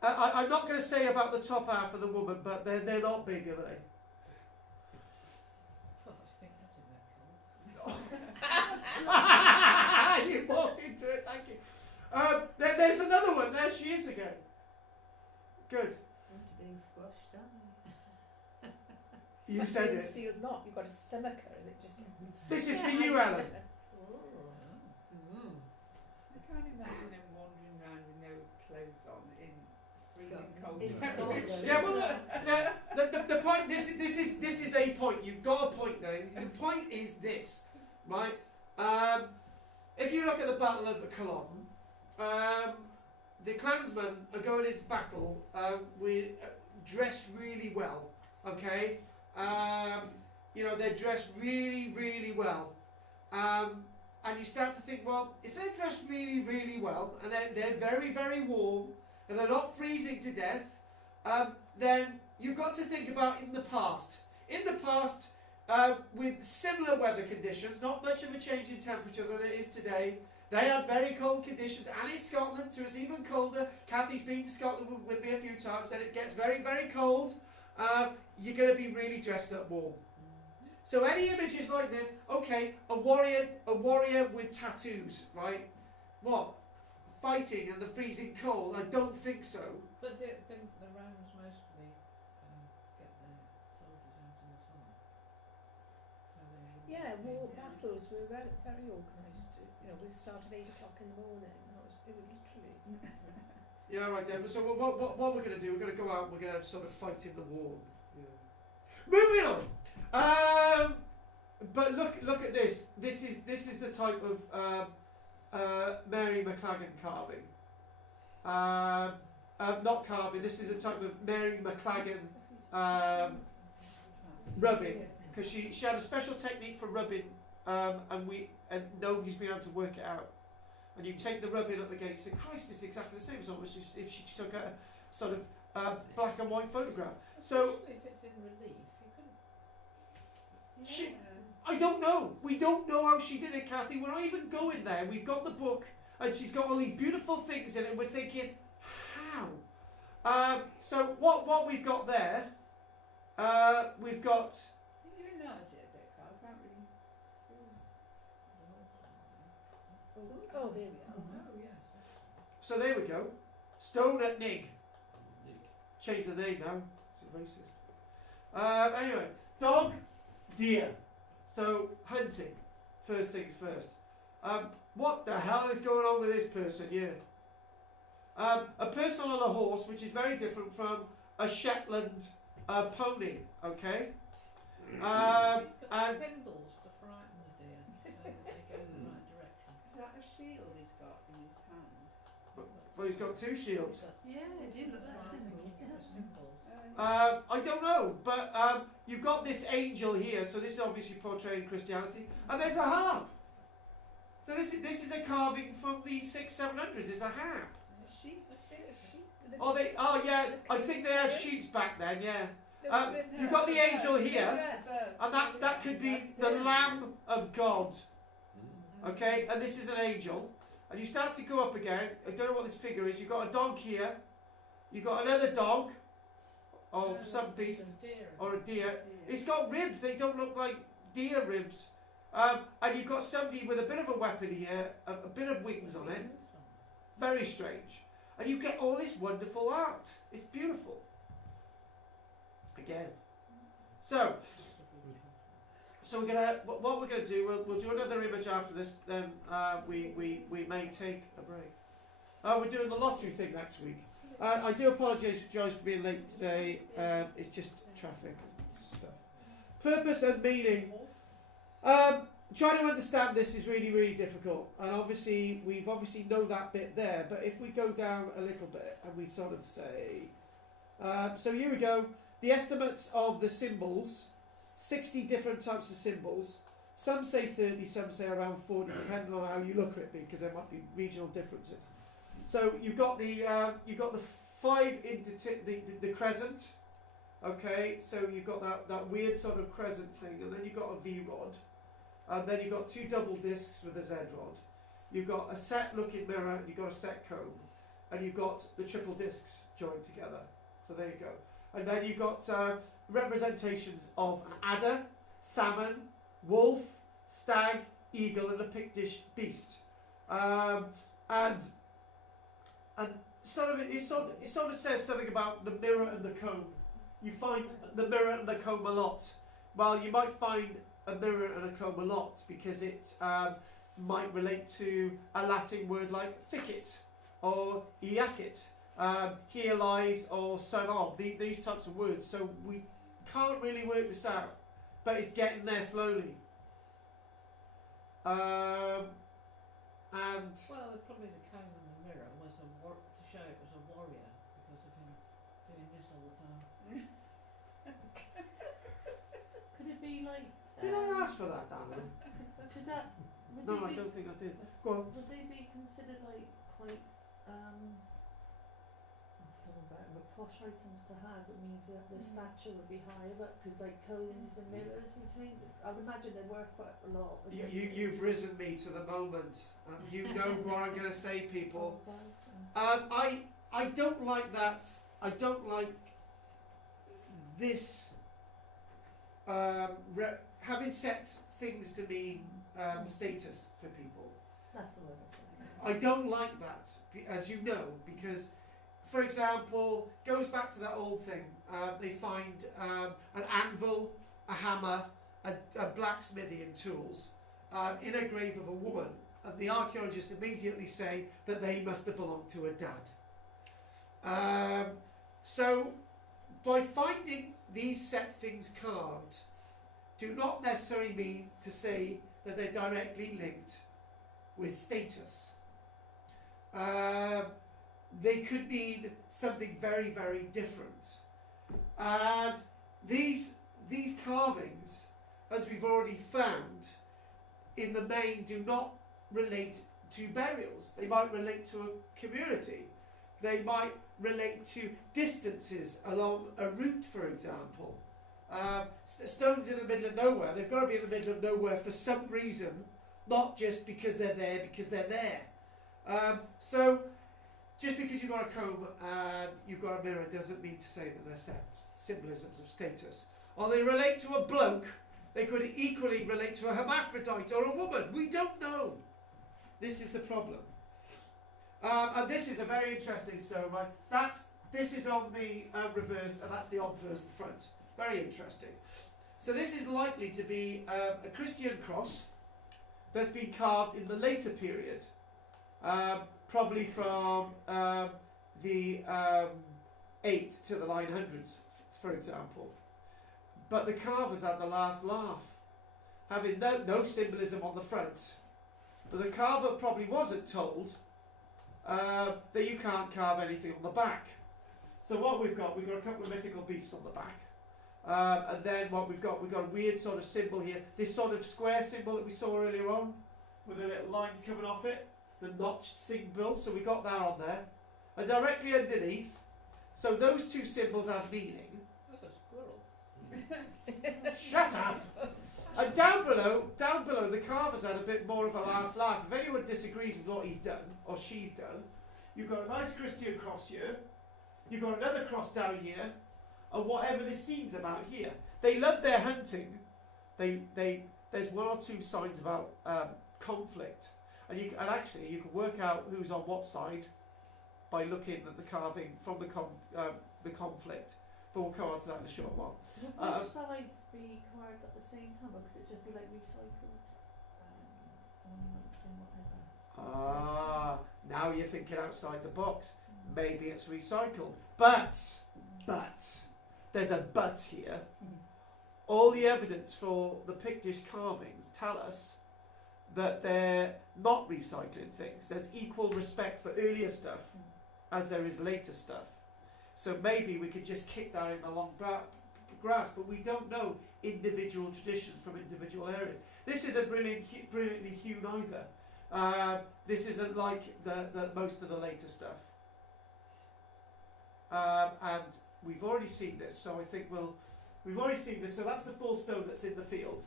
I'm not going to say about the top half of the woman, but they're not big, are they? You walked into it, thank you. There's another one. There she is again. Good. Into being squashed, aren't You said it. Sealed knot. You've got a stomacher, and it just. This is for you, Ellen. they? I can't imagine them wandering around with no clothes on in freezing Scotland. cold It's Yeah. not though. Yeah, well, yeah, the point. This is a point. You've got a point there. The point is this, right? If you look at the Battle of the Culloden, the clansmen are going into battle with dressed really well. Okay, you know, they're dressed really, really well. And you start to think, well, if they're dressed really, really well, and they're very, very warm, and they're not freezing to death, then you've got to think about in the past. In the past, with similar weather conditions, not much of a change in temperature than it is today, they had very cold conditions, and in Scotland, so it's even colder. Kathy's been to Scotland with me a few times, and it gets very, very cold. You're going to be really dressed up warm. So any images like this, okay, a warrior with tattoos, right? What? Fighting in the freezing cold? I don't think so. But the Romans mostly get their soldiers out in the summer. So they wouldn't Yeah, be war in battles were very organised. You know, we start at 8 o'clock in the morning. It was literally. Yeah, right, then. So what we're going to do, we're going to go out and we're going to sort of fight in the war. Yeah. Moving on. But look at this. This is the type of Mary McLagan carving. Not carving. This is a type of Mary McLagan rubbing, because she had a special technique for rubbing, and nobody's been able to work it out. And you take the rubbing up against it. Christ, it's exactly the same. It's almost as if she took a sort of black and white photograph. So Especially if it's in relief, you couldn't. she, I don't know. We don't know how she did it, Kathy. We're not even going there. We've got the book, and she's got all these beautiful things in it, and we're thinking, how? So what we've got there, we've got. Can you enlarge it a bit, Carl? I can't really see. Oh, there we are. Oh yes. So there we go. Stone at Nig. Change the name now. It's racist. Anyway, dog, deer. So hunting. First things first. What the hell is going on with this person here? A person on a horse, which is very different from a Shetland pony. Okay. He's got And thimbles to frighten the deer. They go in the right direction. Is that a shield he's got in his hand? well, he's got two shields. Yeah, they do look like symbols. Yeah. Symbols. I don't know, but you've got this angel here, so this is obviously portraying Christianity, and there's a harp. So this is a carving from the 600-700s. It's a harp. A sheep? Oh yeah, I think they had sheeps back then. Yeah, you've got the angel here, and that could be the Lamb of God. Okay, and this is an angel, and you start to go up again. I don't know what this figure is. You've got a dog here. You've got another dog, or some beast, or a deer. It's got ribs. They don't look like deer ribs. And you've got somebody with a bit of a weapon here, a bit of wings on it. Very strange. And you get all this wonderful art. It's beautiful. Again. So we're gonna. What we're gonna do? We'll do another image after this. Then we may take a break. We're doing the lottery thing next week. I do apologise for being late today. It's just traffic stuff. Purpose and meaning. Trying to understand this is really, really difficult, and obviously we've know that bit there. But if we go down a little bit and we sort of say, so here we go. The estimates of the symbols, 60 different types of symbols. Some say 30, some say around 40, depending on how you look at it, because there might be regional differences. So you've got the 5 into the crescent. Okay, so you've got that weird sort of crescent thing, and then you've got a V rod, and then you've got 2 double discs with a Z rod. You've got a set looking mirror, and you've got a set cone, and you've got the triple discs joined together. So there you go. And then you've got representations of an adder, salmon, wolf, stag, eagle, and a Pictish beast. And sort of it sort of says something about the mirror and the comb. You find the mirror and the comb a lot. Well, you might find a mirror and a comb a lot because it might relate to a Latin word like thicket or iacit. here lies or son of, these types of words. So we can't really work this out, but it's getting there slowly. And Well, probably the comb and the mirror was to show it was a warrior because of him doing this all the time. Could it be like? did I ask for that, Daniel? Could that? Would No, they I be, don't think I did. Go on. Would they be considered like quite? But posh items to have, it means that the stature would be higher, but because like combs and mirrors and things, I would imagine they work quite a lot. You've risen me to the moment, and you know what I'm going to say, people. Oh, I don't like that. I don't like this having set things to mean status for people. that's the word. I don't like that, as you know, because, for example, goes back to that old thing. They find an anvil, a hammer, a blacksmithing tools in a grave of a woman, and the archaeologists immediately say that they must have belonged to a dad. So, by finding these set things carved, do not necessarily mean to say that they're directly linked with status. They could mean something very, very different. And these carvings, as we've already found, in the main do not relate to burials. They might relate to a community. They might relate to distances along a route, for example. Stones in the middle of nowhere, they've got to be in the middle of nowhere for some reason, not just because they're there, because they're there. So, just because you've got a comb and you've got a mirror doesn't mean to say that they're set symbolisms of status. Or they relate to a bloke, they could equally relate to a hermaphrodite or a woman. We don't know. This is the problem. And this is a very interesting stone, right? This is on the reverse, and that's the obverse, the front. Very interesting. So this is likely to be a Christian cross that's been carved in the later period. Probably from the 8 to the 900s, for example. But the carvers had the last laugh, having no symbolism on the front. But the carver probably wasn't told that you can't carve anything on the back. So what we've got a couple of mythical beasts on the back. And then what we've got a weird sort of symbol here. This sort of square symbol that we saw earlier on, with the little lines coming off it. The notched symbol, so we got that on there. And directly underneath, so those two symbols have meaning. That's a squirrel. Shut up! And down below, the carver's had a bit more of a last laugh. If anyone disagrees with what he's done, or she's done, you've got a nice Christian cross here, you've got another cross down here, and whatever this scene's about here. They love their hunting. There's one or two signs about conflict. And actually, you can work out who's on what side by looking at the carving from the conflict. But we'll come on to that in a short while. Would both sides be carved at the same time, or could it just be like recycled ornaments and whatever? Now you're thinking outside the box. Maybe it's recycled. But, there's a but here. All the evidence for the Pictish carvings tell us that they're not recycling things. There's equal respect for earlier stuff as there is later stuff. So maybe we could just kick that in the long grass, but we don't know individual traditions from individual areas. This isn't brilliantly hewn either. This isn't like the most of the later stuff. And we've already seen this, so I think we've already seen this. So that's the full stone that's in the field.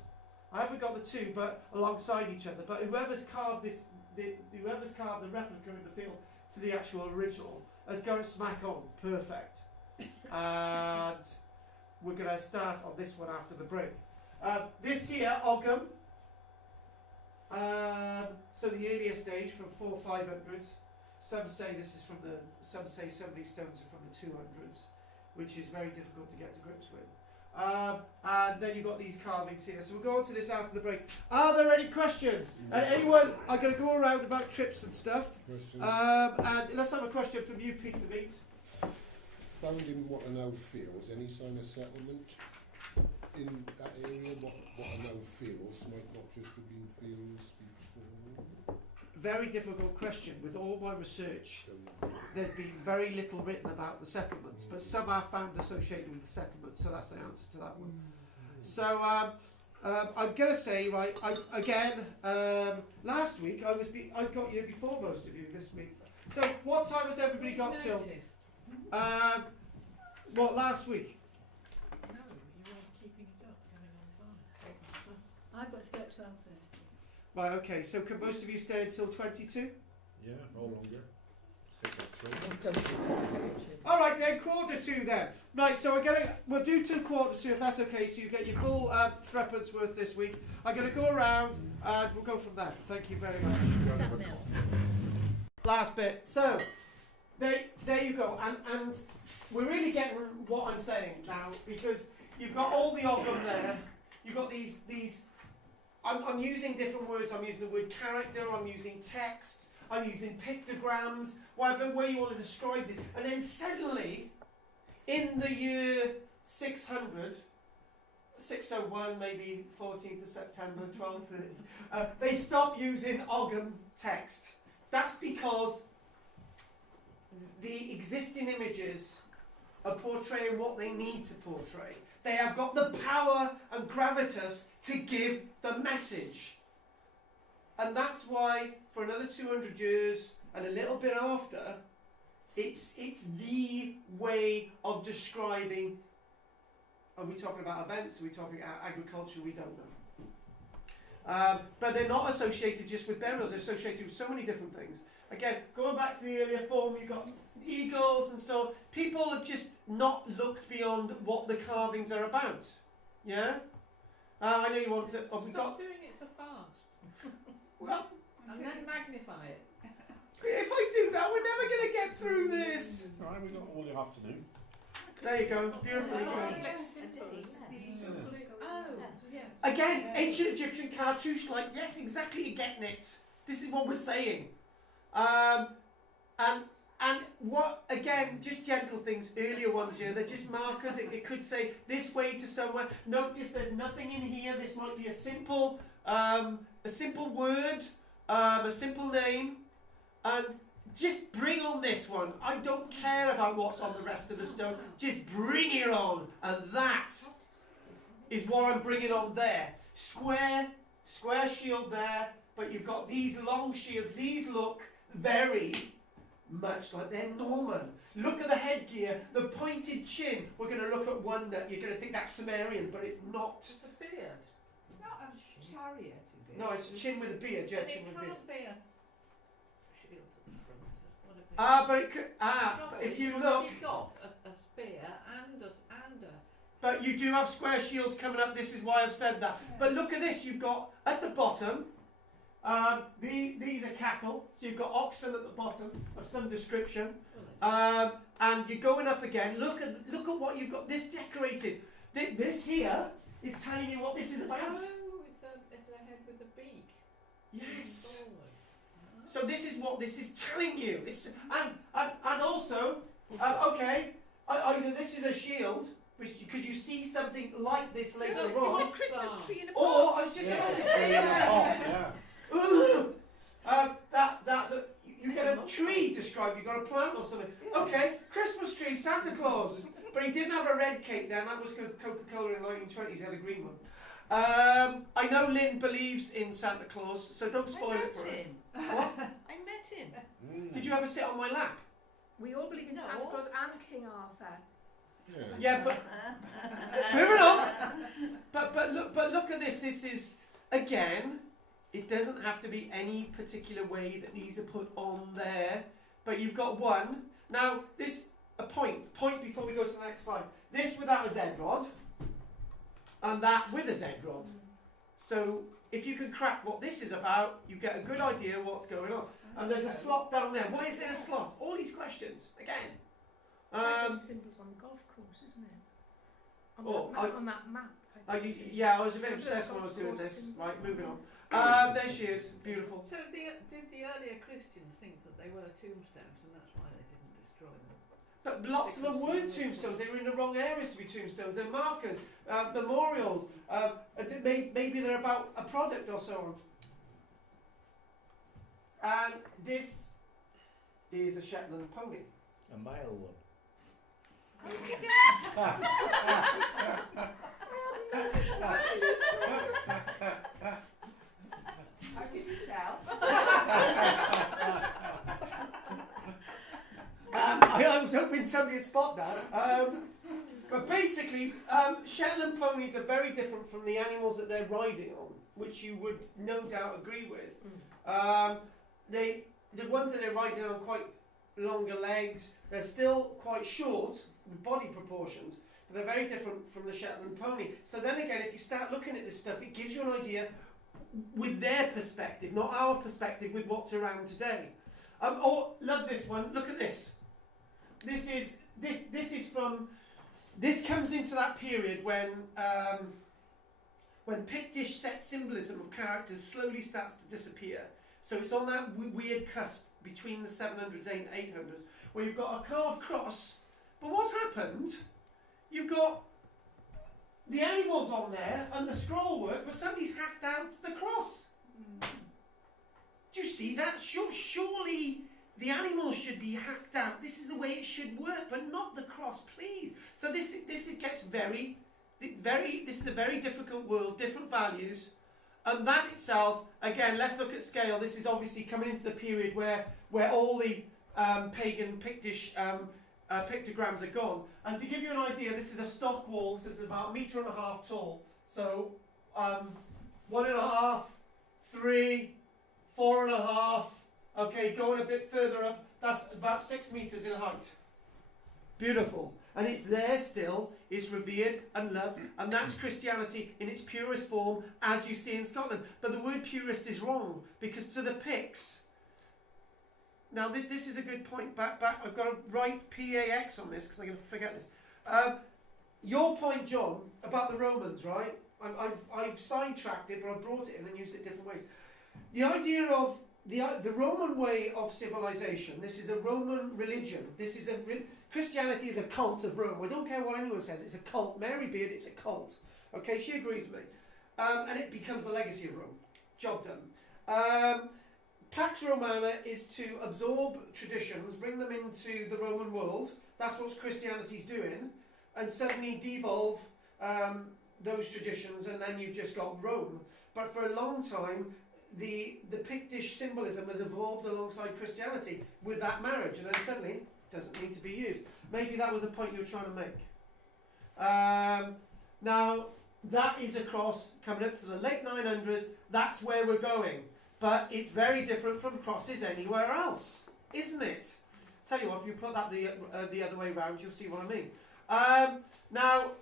I haven't got the two, but alongside each other. But whoever's carved whoever's carved the replica in the field to the actual original has got it smack on, perfect. And we're going to start on this one after the break. This here, Ogham. So the earlier stage from 400-500s. Some say some say some of these stones are from the 200s, which is very difficult to get to grips with. And then you've got these carvings here. So we'll go on to this after the break. Are there any questions? And anyone, I'm going to go around about trips and stuff. Question. And let's have a question from you, Pete the Meat. Found in what are now fields, any sign of settlement in that area? What are now fields might not just have been fields before. Very difficult question. With all my research, there's been very little written about the settlements, but some are found associated with the settlements, so that's the answer to that one. So I'm going to say, right, last week I got you before most of you this week. So what time has everybody got till? What, last week? No, you weren't keeping it up, coming on time. I've got to go at 12:30. Right, okay, so can most of you stay until 22? Yeah, no longer. Stick that through. Alright then, 1:45 then. Right, so we'll do 2:45 if that's okay, so you get your full threepence worth this week. I'm going to go around and we'll go from there. Thank you very much. That mill. Last bit. So, there you go. And we're really getting what I'm saying now, because you've got all the of them there. You've got these I'm using different words. I'm using the word character, I'm using text, I'm using pictograms, whatever way you want to describe this. And then suddenly, in the year 600, 601, maybe 14th of September, 1230, they stop using Ogham text. That's because the existing images are portraying what they need to portray. They have got the power and gravitas to give the message. And that's why for another 200 years and a little bit after, it's the way of describing. Are we talking about events? Are we talking about agriculture? We don't know. But they're not associated just with burials, they're associated with so many different things. Again, going back to the earlier form, you've got eagles and so on. People have just not looked beyond what the carvings are about. Yeah? I know you want to. Oh, Stop doing it so fast. Well, And then magnify it. if I do that, we're never going to get through this. It's alright, we've got all the afternoon. There you go. Beautiful. Oh, yes. Again, ancient Egyptian cartouche, like, yes, exactly, you're getting it. This is what we're saying. And what, again, just gentle things, earlier ones here, they're just markers. It could say this way to somewhere. Notice there's nothing in here. This might be a simple word, a simple name, and just bring on this one. I don't care about what's on the rest of the stone. Just bring it on, and that is what I'm bringing on there. Square shield there, but you've got these long shields. These look very much like they're Norman. Look at the headgear, the pointed chin. We're going to look at one that you're going to think that's Sumerian, but it's not. It's a beard. It's not a chariot, is it? No, it's a chin with a beard. Yeah, And chin it with a beard. can't be a shield at the front. What a But it could. But if you look, You've got a spear and a but you do have square shields coming up. This is why I've said that. But look at this. You've got at the bottom. These are cattle, so you've got oxen at the bottom of some description, and you're going up again. Look at what you've got. This decorated. This here is telling you what this is about. Oh, it's a head with a beak. Yes. Forward. So this is what this is telling you. It's, and also, okay, either this is a shield, because you see something like this later No, on, it's a Christmas tree in a or pot. I was just Yeah. about to say that. Yeah. That you get a tree described, you got a plant or something. Okay, Christmas tree, Santa Claus. But he didn't have a red cake then, that was Coca-Cola in the 1920s, he had a green one. I know Lynn believes in Santa Claus, so don't spoil it for him. What? I met him. Did you ever sit on my lap? We all believe in Santa No. Claus and King Arthur. Yeah, but moving on. But look at this. This is again. It doesn't have to be any particular way that these are put on there. But you've got one. Now this a point before we go to the next slide. This without a Z rod, and that with a Z rod. So if you can crack what this is about, you get a good idea what's going on. And there's a slot down there. Why is there a slot? All these questions again. It's like those symbols on the golf course, isn't it? On that map. I was a bit obsessed when I was doing this. Right, moving on. There she is, beautiful. So did the earlier Christians think that they were tombstones and that's why they didn't destroy them? But lots of them weren't tombstones. They were in the wrong areas to be tombstones. They're markers, memorials. Maybe they're about a product or so on. And this is a Shetland pony. A male one. How can you tell? I was hoping somebody would spot that. But basically, Shetland ponies are very different from the animals that they're riding on, which you would no doubt agree with. The ones that they're riding on quite longer legs. They're still quite short with body proportions, but they're very different from the Shetland pony. So then again, if you start looking at this stuff, it gives you an idea with their perspective, not our perspective, with what's around today. Love this one. Look at this. This comes into that period when Pictish set symbolism of characters slowly starts to disappear. So it's on that weird cusp between the 700s and 800s, where you've got a carved cross. But what's happened? You've got the animals on there and the scroll work, but somebody's hacked out the cross. Do you see that? Surely the animals should be hacked out. This is the way it should work, but not the cross, please. So this gets very. This is a very difficult world, different values, and that itself. Again, let's look at scale. This is obviously coming into the period where all the pagan Pictish pictograms are gone. And to give you an idea, this is a stock wall. This is about 1.5 meters tall. So 1.5, 3, 4.5. Okay, going a bit further up, that's about 6 meters in height. Beautiful. And it's there still, it's revered and loved, and that's Christianity in its purest form, as you see in Scotland. But the word purist is wrong, because to the Picts, now this is a good point, back, I've got to write PAX on this, because I'm going to forget this. Your point, John, about the Romans, right? I've sidetracked it, but I brought it in and used it different ways. The idea of the Roman way of civilization, this is a Roman religion. This is Christianity is a cult of Rome. I don't care what anyone says, it's a cult. Mary Beard, it's a cult. Okay, she agrees with me. And it becomes the legacy of Rome. Job done. Pax Romana is to absorb traditions, bring them into the Roman world. That's what Christianity's doing. And suddenly devolve those traditions, and then you've just got Rome. But for a long time, the Pictish symbolism has evolved alongside Christianity with that marriage, and then suddenly it doesn't need to be used. Maybe that was the point you were trying to make. Now, that is across, coming up to the late 900s, that's where we're going. But it's very different from crosses anywhere else, isn't it? Tell you what, if you put that the other way round, you'll see what I mean. Now,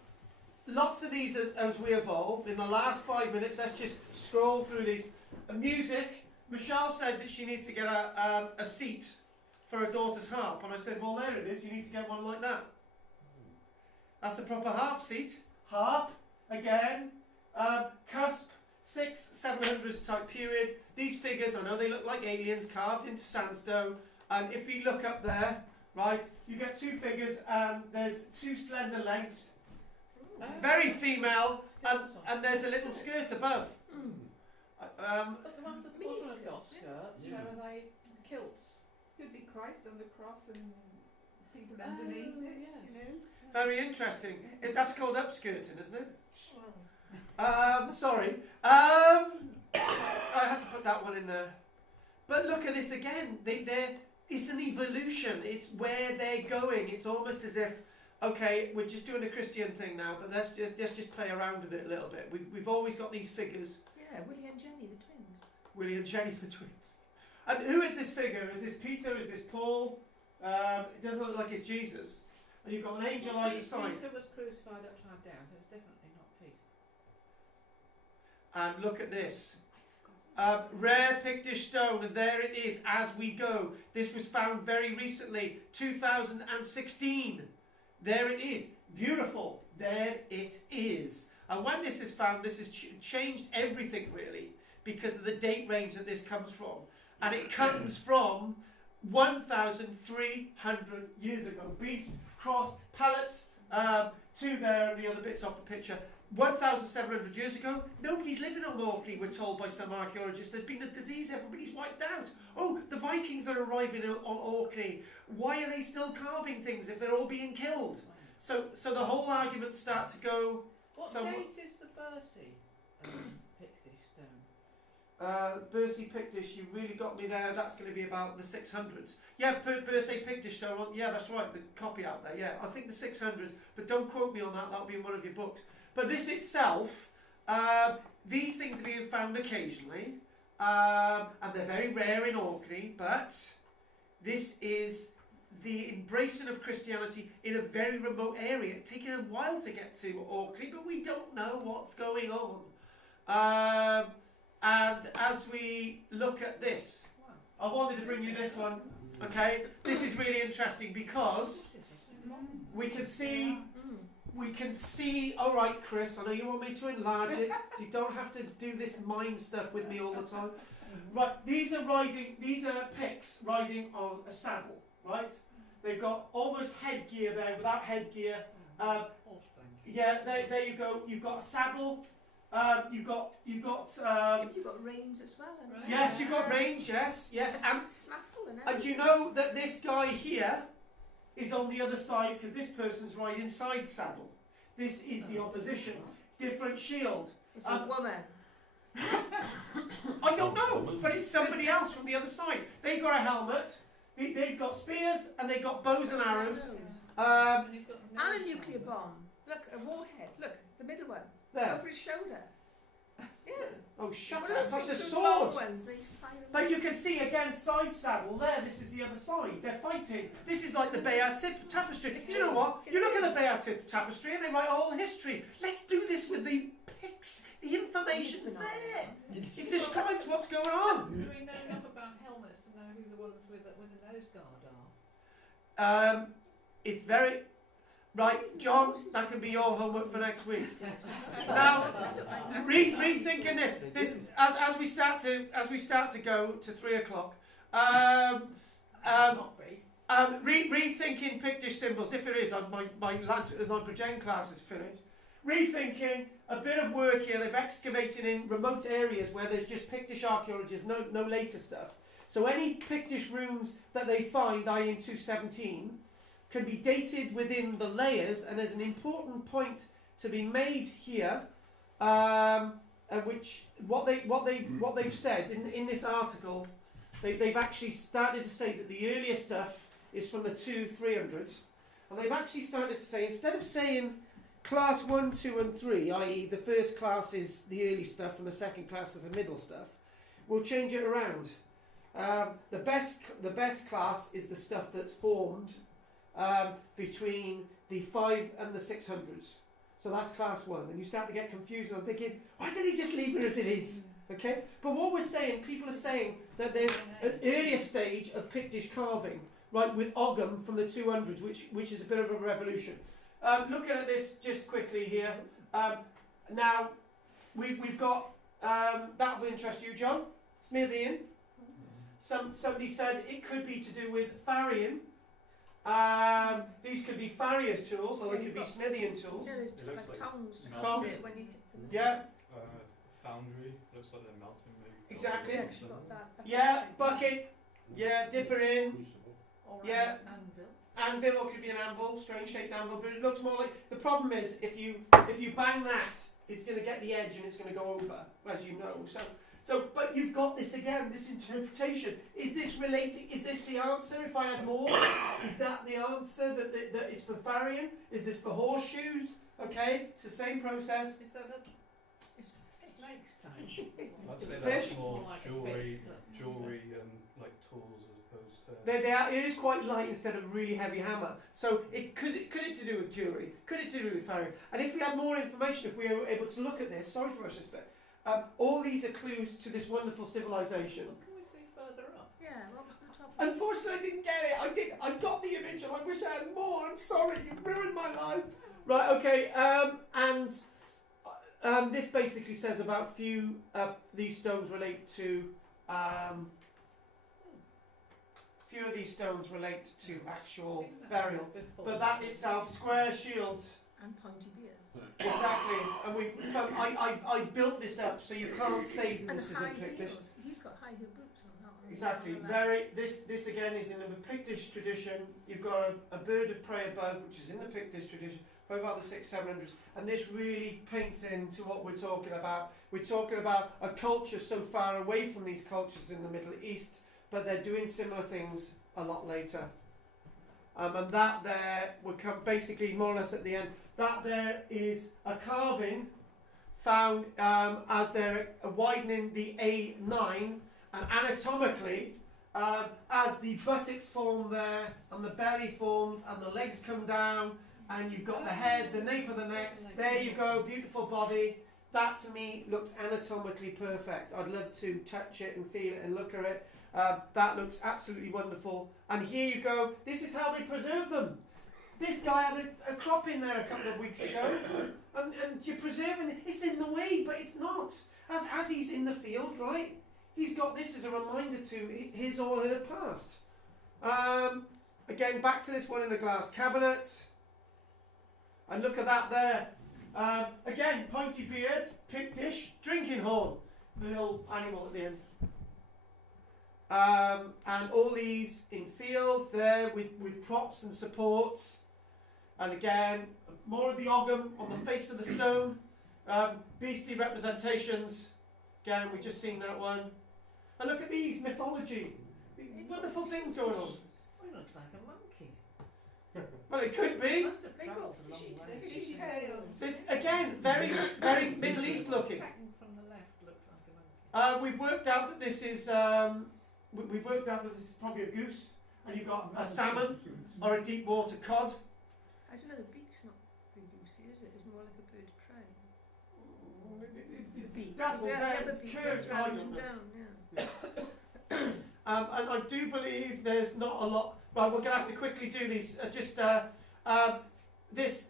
lots of these as we evolve. In the last 5 minutes, let's just scroll through these. Music. Michelle said that she needs to get a seat for her daughter's harp, and I said, well, there it is, you need to get one like that. That's a proper harp seat. Harp, again, cusp, 600-700s type period. These figures, I know they look like aliens carved into sandstone, and if you look up there, right, you get two figures, and there's two slender legs, very female, and there's a little skirt above. But the ones that haven't got skirts, so are they kilts? Could be Christ on the cross and people underneath it, yes. you know. Very interesting. That's called upskirting, isn't it? Sorry. I had to put that one in there. But look at this again. It's an evolution. It's where they're going. It's almost as if, okay, we're just doing a Christian thing now, but let's just play around with it a little bit. We've always got these figures. Yeah, Willie and Jenny, the twins. Willie and Jenny, the twins. And who is this figure? Is this Peter? Is this Paul? It doesn't look like it's Jesus. And you've got an angel either side. Peter was crucified upside down, so it's definitely not Peter. And look at this. Rare Pictish stone, and there it is as we go. This was found very recently, 2016. There it is. Beautiful. there it is. And when this is found, this has changed everything really, because of the date range that this comes from. And it comes from 1,300 years ago. Beast, cross, pallets, two there and the other bits off the picture. 1,700 years ago, nobody's living on Orkney, we're told by some archaeologists. There's been a disease, everybody's wiped out. Oh, the Vikings are arriving on Orkney. Why are they still carving things if they're all being killed? So the whole arguments start to go... What date is the Bercy Pictish stone? Bercy Pictish, you really got me there. That's going to be about the 600s. Yeah, Bercy Pictish stone, yeah, that's right, the copy out there, yeah. I think the 600s, but don't quote me on that, that'll be in one of your books. But this itself, these things are being found occasionally, and they're very rare in Orkney, but this is the embracing of Christianity in a very remote area. It's taken a while to get to Orkney, but we don't know what's going on. And as we look at this, I wanted to bring you this one, okay? This is really interesting because we can see... all right, Chris, I know you want me to enlarge it. You don't have to do this mind stuff with me all the time. Right, these are Picts riding on a saddle, right? They've got almost headgear there, without headgear. Yeah, there you go. You've got a saddle. You've got You've got reins as well. Right. Yes, you've got range. Yes. Snaffle and And do you know that this guy here is on the other side because this person's riding side saddle. This is the opposition. Different shield. It's a woman. I don't know, but it's somebody else from the other side. They've got a helmet, they've got spears, and they've got bows and arrows. And a nuclear bomb. Look, a warhead. Look, the middle one. There. Over his shoulder. Yeah. Oh, shut Well, up, that's a those sword. long ones, they fire them But off. you can see again, side saddle there, this is the other side. They're fighting. This is like the Bayard Tapestry. It Do you know is. what? It You look is. at the Bayard Tapestry and they write all the history. Let's do this with the Picts. The information's there. It describes what's going on. Do we know enough about helmets to know who the ones with the nose guard are? It's very... Right, John, that can be your homework for next week. Now, rethinking this as we start to go to 3 o'clock. Not brief. Rethinking Pictish symbols. If it is, my Progen class is finished. Rethinking a bit of work here. They've excavated in remote areas where there's just Pictish archaeologists, no later stuff. So any Pictish runes that they find, i.e. in 217. Can be dated within the layers, and there's an important point to be made here, which what they've said in this article, they've actually started to say that the earlier stuff is from the 200-300s, and they've actually started to say, instead of saying class 1, 2, and 3, i.e. the first class is the early stuff and the second class is the middle stuff, we'll change it around. The best class is the stuff that's formed between the 5 and the 600s. So that's class 1. And you start to get confused and I'm thinking, why did he just leave it as it is? Okay? But what we're saying, people are saying that there's an earlier stage of Pictish carving, right, with Ogham from the 200s, which is a bit of a revolution. Looking at this just quickly here. Now, we've got, that will interest you, John. Smithian. Somebody said it could be to do with Farian. These could be farrier's tools, or they could be Smithian tools. Yeah, there's It looks like like tongs to tongs. hold it when you hit them. Yeah, Foundry, looks like they're melting maybe. Exactly. Yeah, 'cause you've got that. yeah, bucket, yeah, dipper in, Crucible. Or Yeah. an anvil? anvil, or could be an anvil, strange shaped anvil, but it looks more like, the problem is, if you bang that, it's going to get the edge and it's going to go over, as you know. So, but you've got this again, this interpretation. Is this relating? Is this the answer? If I had more, is that the answer that is for Farian? Is this for horseshoes? Okay, it's the same process. Is that a It's for fish. snake's tail? I'd say Fish? that's more Like a jewellery, fish, but- jewellery and like tools as opposed to. It is quite light instead of a really heavy hammer. So could it to do with jewellery? Could it to do with Farian? And if we had more information, if we were able to look at this, sorry to rush this bit, all these are clues to this wonderful civilization. What can we see further up? Yeah, what was the top? Unfortunately, I didn't get it. I got the image, and I wish I had more. I'm sorry, you ruined my life. Right, okay, and this basically says about few these stones relate to few of these stones relate to actual burial, but that itself, square shields, And pointy beard. exactly. And I built this up so you can't say that And this high isn't Pictish. heels. He's got high heel boots on that one. Exactly. On that. Very. This again is in the Pictish tradition. You've got a bird of prey above, which is in the Pictish tradition, probably about the 600-700s, and this really paints into what we're talking about. We're talking about a culture so far away from these cultures in the Middle East, but they're doing similar things a lot later. And that there will come basically more or less at the end. That there is a carving found as they're widening the A9, and anatomically, as the buttocks form there, and the belly forms, and the legs come down, and you've got the head, the nape of the neck, there you go, beautiful body. That to me looks anatomically perfect. I'd love to touch it and feel it and look at it. That looks absolutely wonderful. And here you go, this is how they preserve them. This guy had a crop in there a couple of weeks ago, and you're preserving it. It's in the way, but it's not. As he's in the field, right? He's got this as a reminder to his or her past. Again, back to this one in the glass cabinet. And look at that there. Again, pointy beard, Pictish, drinking horn. The little animal at the end. And all these in fields there with props and supports. And again, more of the ogham on the face of the stone. Beastly representations. Again, we've just seen that one. And look at these, mythology. Wonderful things going on. It looks like a monkey. Well, it could be. They got fishy tails. This, again, very, very Middle East looking. Second from the left looks like a monkey. We've worked out that this is we've worked out that this is probably a goose, and you've got a salmon or a deep water cod. I don't know, the beak's not very goosey, is it? It's more like a bird of prey. The It's beak. dappled there, The it's beak curved, goes I round don't and know. down, yeah. And I do believe there's not a lot. Right, we're going to have to quickly do these. This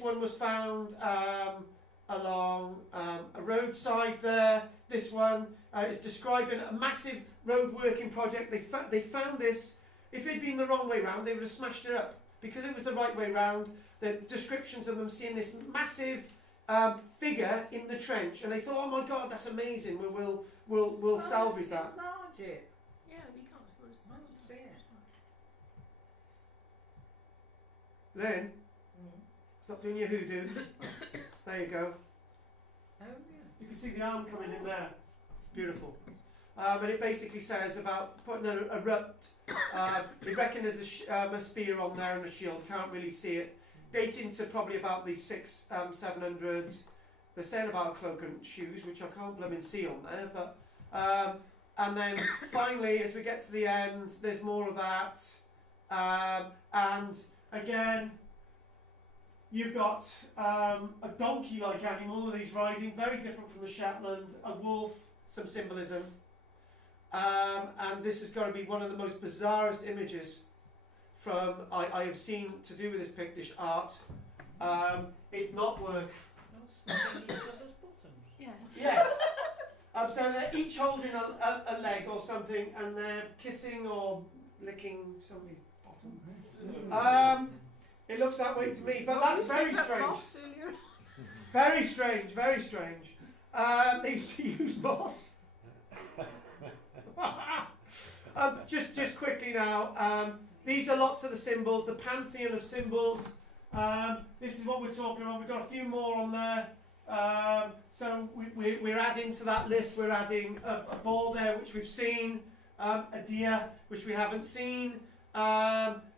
one was found along a roadside there. This one is describing a massive road working project. They found this. If it had been the wrong way round, they would have smashed it up. Because it was the right way round, the descriptions of them seeing this massive figure in the trench, and they thought, oh my God, that's amazing. We'll salvage that. Enlarge it. Yeah, we can't sort of see See it. Then stop doing your hoodoo. There you go. Oh yeah. You can see the arm coming in there. Beautiful. And it basically says about putting a rupt. We reckon there's a spear on there and a shield. Can't really see it. Dating to probably about the 600-700s. They're saying about a cloak and shoes, which I can't blooming see on there. But and then finally, as we get to the end, there's more of that. And again, you've got a donkey-like animal that he's riding, very different from the Shetland. A wolf, some symbolism. And this has got to be one of the most bizarrest images from I have seen to do with this Pictish art. It's not work. Well, sniffing each other's bottoms. Yeah. Yes. So they're each holding a leg or something, and they're kissing or licking somebody's bottom. It looks that way to me, but that's very strange. Very strange, very strange. They used to use moss. Just quickly now, these are lots of the symbols, the pantheon of symbols. This is what we're talking about. We've got a few more on there. So we're adding to that list, we're adding a boar there, which we've seen, a deer, which we haven't seen.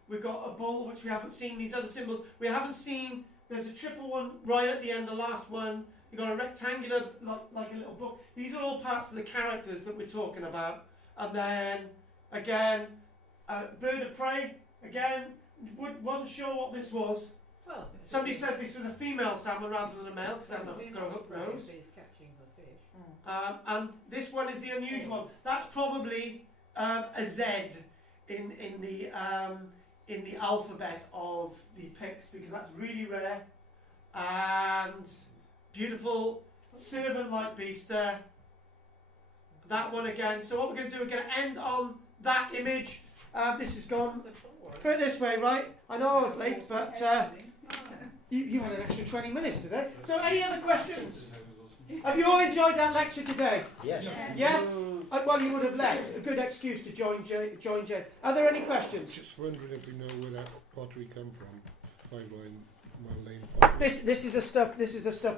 We've got a bull, which we haven't seen. These other symbols we haven't seen. There's a triple one right at the end, the last one. You've got a rectangular, like a little book. These are all parts of the characters that we're talking about. And then, again, bird of prey. Again, wasn't sure what this was. Well, Somebody says this was a female salmon rather than a male, because they've got a hook nose. He's catching the fish. And this one is the unusual one. That's probably a Z in in the alphabet of the Picts, because that's really rare. And beautiful servant-like beast there. That one again. So what we're going to do, we're going to end on that image. This is gone. Put it this way, right? I know I was late, but you had an extra 20 minutes today. So any other questions? Have you all enjoyed that lecture today? Yes. Yes? Well, you would have left. A good excuse to join Jane. Are there any questions? Just wondering if we know where that pottery come from. 5 Lane pottery. This is the stuff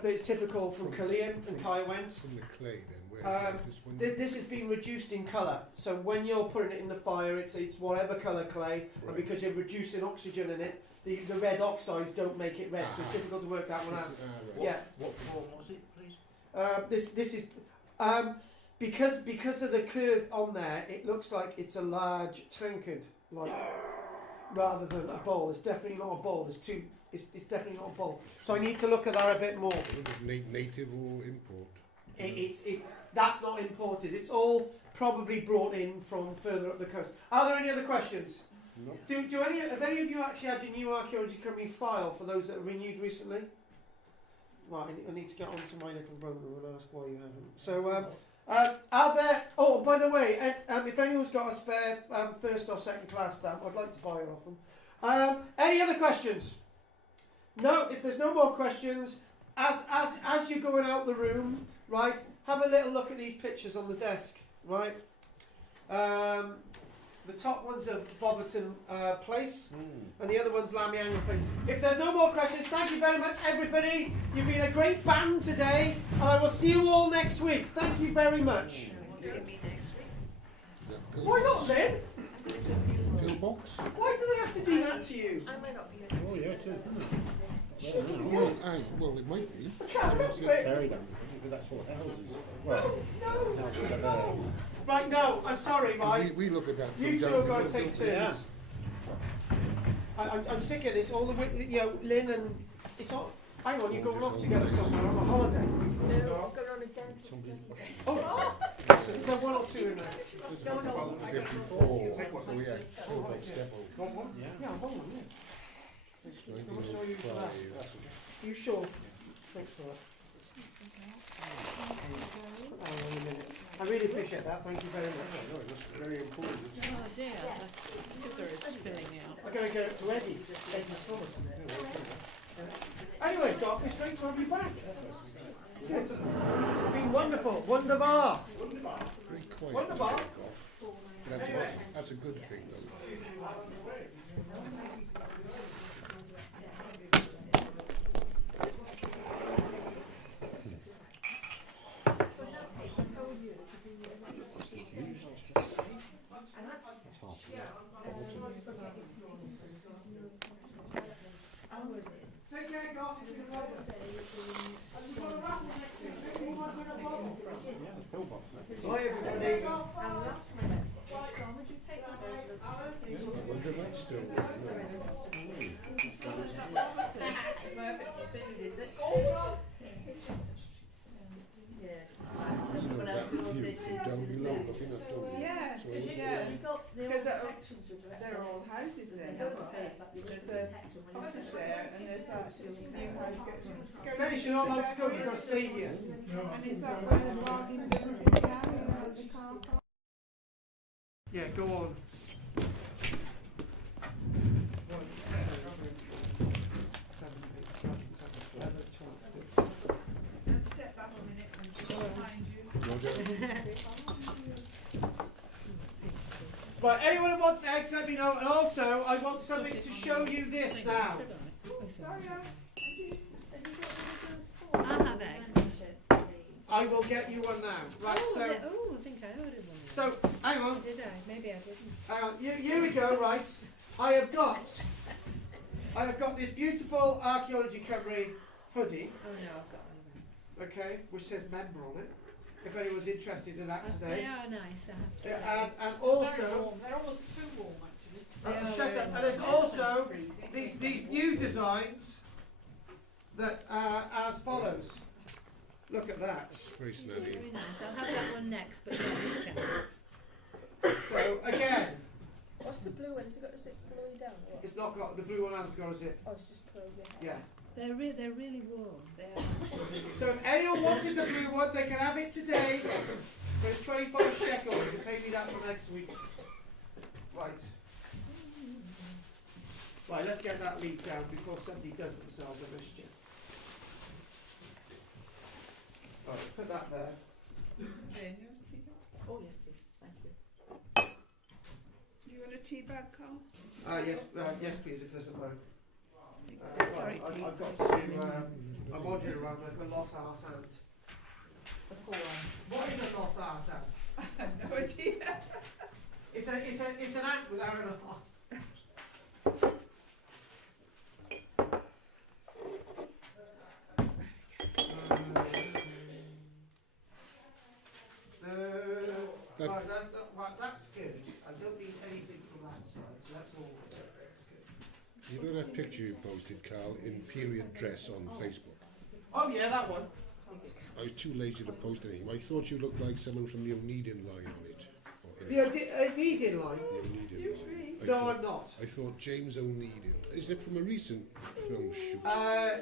that is typical from Killeen and Kaiwens. From the clay then. Where just wondering. This has been reduced in colour. So when you're putting it in the fire, it's whatever colour clay, and Right. because you're reducing oxygen in it, the red oxides don't make it red. So it's difficult to work that one out. Right. Yeah. What form was it, please? This is because of the curve on there, it looks like it's a large tankard, like rather than a bowl. It's definitely not a bowl. It's definitely not a bowl. So I need to look at that a bit more. Native or import? That's not imported. It's all probably brought in from further up the coast. Are there any other questions? No. Have any of you actually had your new Archaeology Cymru file for those that are renewed recently? Right, I need to get onto my little rover and ask why you haven't. So, are there... Oh, by the way, if anyone's got a spare first or second class stamp, I'd like to buy her off them. Any other questions? No, if there's no more questions, as you're going out the room, right, have a little look at these pictures on the desk, right? The top one's of Boverton Place, and the other one's Lamiangan Place. If there's no more questions, thank you very much, everybody. You've been a great band today, and I will see you all next week. Thank you very much. Why not, Lynn? Pillbox? Why do they have to do that to you? I might not be here. Oh, yeah, it is, isn't it? Well, it might be. I can't help it. Buried them, because that's what houses. Well, houses are there. Right, no, I'm sorry, right? We look at that. You two are going to take turns. Yeah. I'm sick of this. All the way, Lynn and it's all. Hang on, you're going off together somewhere on a holiday. No, I'm going on a dentist study day. Oh, so is there one or two in there? 54. So we had Pillbox Devil. Yeah, one, yeah. I'll show you for that. 1905. You sure? Thanks for that. Put that on in a minute. I really appreciate that. Thank you very much. No, it was very important. Oh dear, the sugar is spilling out. I'm going to get it to Eddie. Eddie Thomas. Anyway, Doc, it's great to have you back. Good. It's been wonderful. Wonderbar. Very quiet. Wonderbar. That's a good thing, though. Take care, guys. Bye, everybody. I wonder if that's still down below looking at them. Yeah, So yeah. Because They're all houses there. There's a office there, and there's that new house. Dennis, you're not allowed to go. You've got to stay here. And is that where the walking distance around the car park? Yeah, go on. And step back a minute and just behind you. Right, anyone who wants eggs, let me know. And also, I want something to show you this now. I'll have eggs. I will get you one now. Right, so I think I ordered one. so hang on. Did I? Maybe I didn't. Hang on, here we go, right. I have got this beautiful Archaeology Cymru hoodie, Oh no, I've got one. okay, which says member on it, if anyone's interested in that They today. are nice, I have to say. And also, They're almost too warm actually. shut up, and there's also these new designs that are as follows. Look at that. very snazzy. Very nice. I'll have that one next, but yeah, this chap. So again, What's the blue one? Has it got a zip all the way down or what? It's not got, the blue one has got a zip. Oh, it's just blue, yeah. Yeah. They're really warm. They are actually. So if anyone wanted the blue one, they can have it today. But it's 25 shekels. You can pay me that for next week. Right. Right, let's get that leaf down before somebody does themselves a mischief. Right, put that there. Jane, you want a tea bag? Oh, yeah, please. Thank you. Do you want a tea bag, Carl? Yes, please, if there's a load. Sorry, I've got to, I'm wandering around like a lost arse ant. What is a lost arse ant? I have no idea. It's an ant without an arse. That's good. I don't need anything from that side, so that's all good. You know that picture you posted, Carl, in period dress on Facebook? Oh yeah, that one. I was too lazy to post anything. I thought you looked like someone from the O'Needin line on it. The Needin line? The O'Needin line. No, I'm not. I thought James O'Needin. Is it from a recent film shoot? I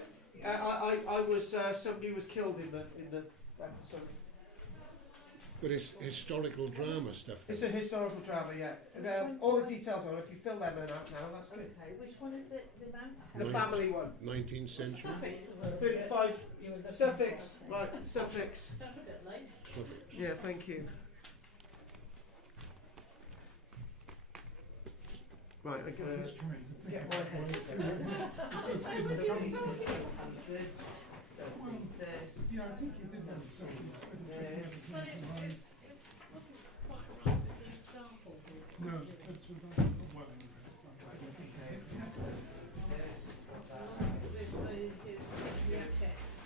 was somebody was killed in the episode. But it's historical drama stuff. It's a historical drama, yeah. All the details on it. If you fill them in out now, that's good. Okay, which one is the amount? The family one. 19th century. 35 suffix. Right, suffix. That's a bit late. Suffix. Yeah, thank you. Right, I'm gonna get my head. This. Yeah, I think you did that. So no, that's what I well,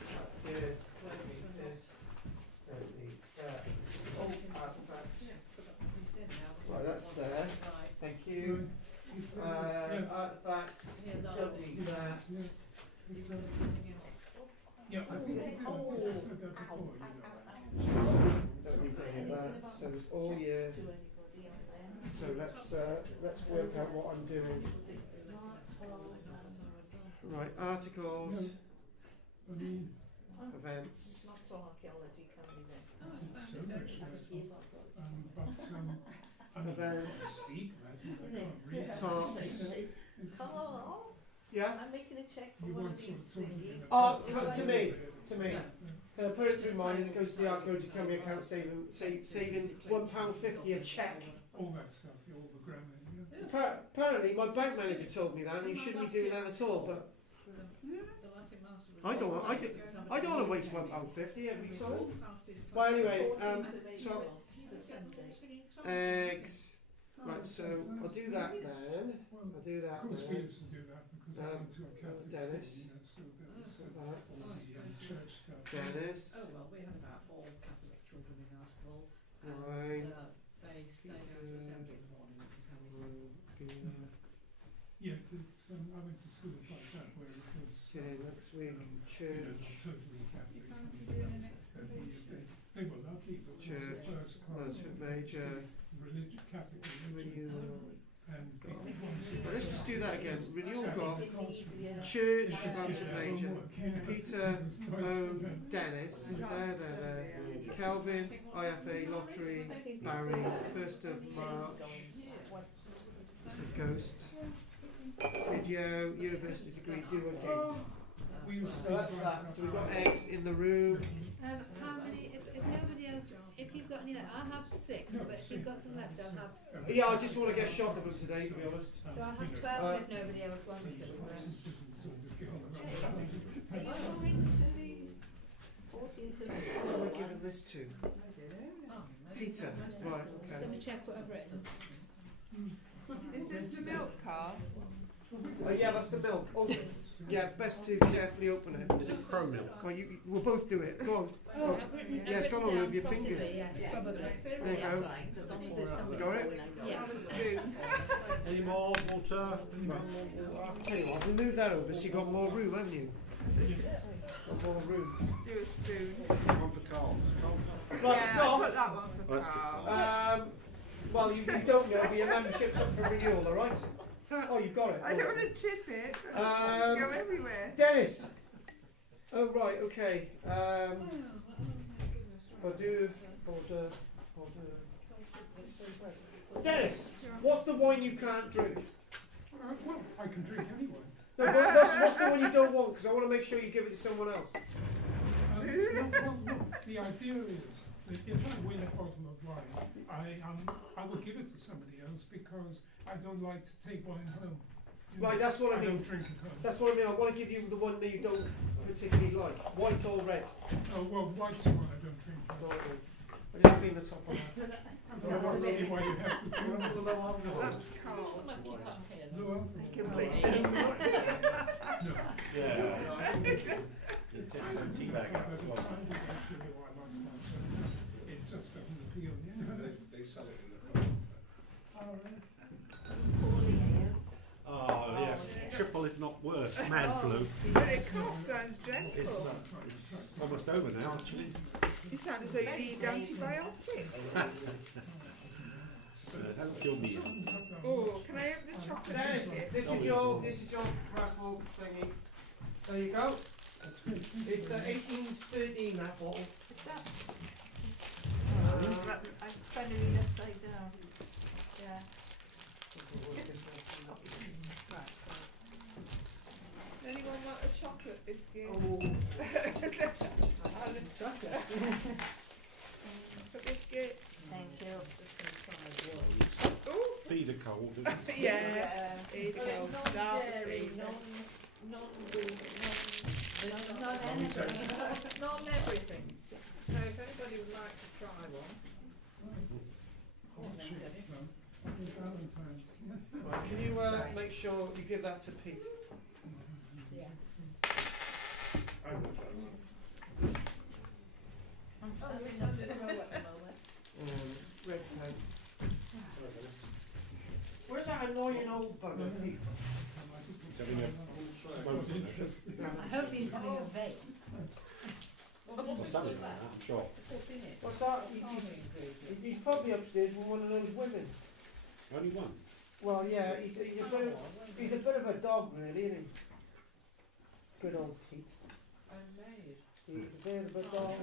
That's good. Right, that's there. Thank you. Artifacts. Don't need that. yeah, I think you did. I think you said that before. Don't need any of that. So it's all year. So let's work out what I'm doing. Right, articles, events. Not Archaeology Cymru then. So much Events. steep, I can't read. Tops. Carl, Yeah. I'm making a check for You one want of sort these of thingies. Oh, to me. Can I put it through mine and it goes to the Archaeology Cymru account, saving £1.50 a cheque. All that stuff, all the grammar. Yeah. Apparently, my bank manager told me that, and you shouldn't be doing that at all. But I don't want to waste £1.50 every time. Well, anyway, so eggs. Right, so I'll do that then. I'll do that Of course, we then. used to do that because I went to a Catholic Dennis. school, you know, so there was That. the church stuff. Dennis. Oh well, we have about 4 Catholic children in our school. Right. They stay down to assembly in the morning, which is how we do. Yeah, it's, I went to schools like that where it was Next week, you know, church. totally Catholic. They were lucky, but it was Church, the first class Lunch Major, religion, Catholic religion. renewal. And Well, let's just do that again. Renewal Goth, Church, Lunch Major, Peter, Dennis, there. Kelvin, IFA, Lottery, Barry, 1st of March. It's a ghost. Video, university degree, do a gate. So that's that. So we've got eggs in the room. How many? If nobody else, if you've got any left, I'll have 6. But if you've got some left, I'll have. Yeah, I just want to get a shot of them today, to be honest. So I'll have 12 if nobody else wants them. Are you going to the 40th of Who am I giving this to? Peter. Right, Let me okay. check what I've written. Is this the milk, Carl? Yeah, that's the milk. Oh, yeah, best to carefully open it. Is it pro milk? Well, we'll both do it. Go on. Oh, I've written. Yeah, it's I've gone written on down with your possibly, fingers. Yes, probably. There you That's go. right, as long as there's something Got it? going on. Yeah. Any more water? Tell you what, we'll move that over so you've got more room, haven't you? Got more room. Do a spoon. One for Carl. Right, Yeah, Goth. put that one for That's good. Carl. Well, you don't know, but your membership's up for renewal, alright? Oh, you've got it. I don't want to tip it. Go Um, everywhere. Dennis! Oh, right, okay. Oh, Bordeaux. Dennis, what's the wine you can't drink? Well, I can drink any wine. No, but what's the one you don't want? Because I want to make sure you give it to someone else. Well, the idea is that if I win a bottle of wine, I will give it to somebody else because I don't like to take wine home. You know, Right, that's what I mean. don't drink it home. That's what I mean. I want to give you the one that you don't particularly like. White or red? Oh, well, white's the one I don't drink home. Right, then. I just clean the top on that. I don't see why you have to do that. That's Just Carl. want to keep up here. No alcohol. Completely. No. Yeah. Tea bag out as well. It just doesn't appeal. They sell it in the pub. Oh, yes. Triple, if not worse. Man flu. But it cough sounds dreadful. It's almost over now, actually. You sound as though you need antibiotics. It hasn't killed me yet. Oh, can I have the chocolate Dennis, biscuit? this is your raffle thingy. There you go. It's 1813 that bottle. I'm trying to read upside down. Yeah. Anyone want a chocolate biscuit? Oh. A biscuit? Thank you. Oh, Feed a cold. yeah. There you go. Non-dairy, non-everything. So if anybody would like to try one, Happy Valentine's. Right, can you make sure you give that to Pete? I will try one. I'm studying under the row at the moment. Red pen. Where's that annoying old bugger, Pete? Having a smoke in there. I hope he's having a vape. Or something like that, I'm sure. Put in it. What's that? Calming ingredient. He's probably upstairs with one of those women. Only one. Well, yeah, he's a bit of a dog, really, isn't he? Good old Pete. And made. He's a bit of a dog.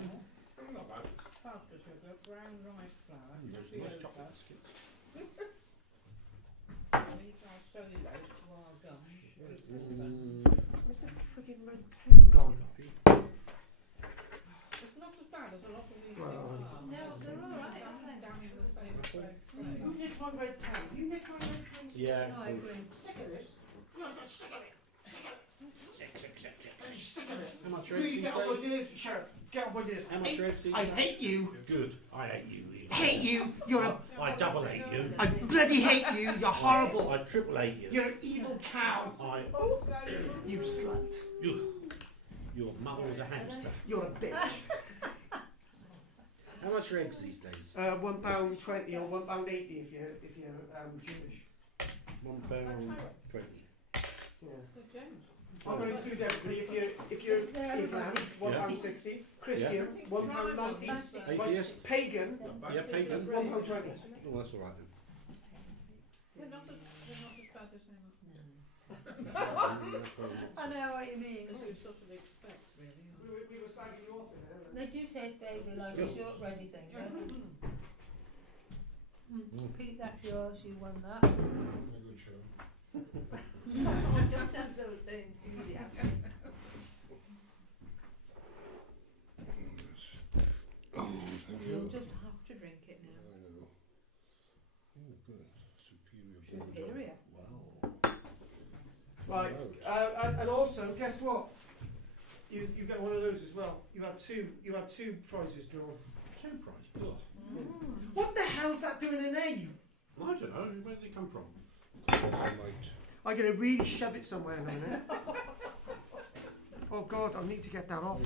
Not bad. Pasta sugar, brown rice flour, Nice coffee chocolate ochre, biscuits. wheat or cellulose, wild gum. Where's the friggin' red pen gone? It's not as bad as a lot of these Well, things are. No, they're all right, aren't they? Down in the same place. Who nicked my red pen? You nicked my red pen? Yeah. No, I agree. Sick of this? No, I'm sick of it. Sick of it. How much Really, these get up with days? this, Sheriff. Get up with this. How much these I days? hate you. Good. I hate you. Hate you. You're a. I double hate you. I bloody hate you. You're horrible. I triple hate you. You're an evil cow. Oh, You slut. Your mother was a hamster. You're a bitch. How much are eggs these days? £1.20 or £1.80 if you're Jewish. £1.20. Yeah. So James, I'm going to include everybody. If you're Islam, £1.60. Christian, £1.90. Atheist? Pagan, Yeah, pagan. £1.20. Oh, that's all right then. they're not as bad as they I know what you mean. as we sort of expect, really. We were slagging you off in there. They do taste vaguely like a shortbready thing, don't they? Pete, that's yours, you won that. A good show. Don't sound so enthusiastic. Oh, thank You'll you. just have to drink it I now. know. Oh, good. Superior. Superior. Wow. Right, and also, guess what? You get one of those as well. You had two prizes drawn. Two price. Ugh. What the hell's that doing in there? You? I don't know. Where did it come from? I'm gonna really shove it somewhere in a minute. Oh God, I need to get that off.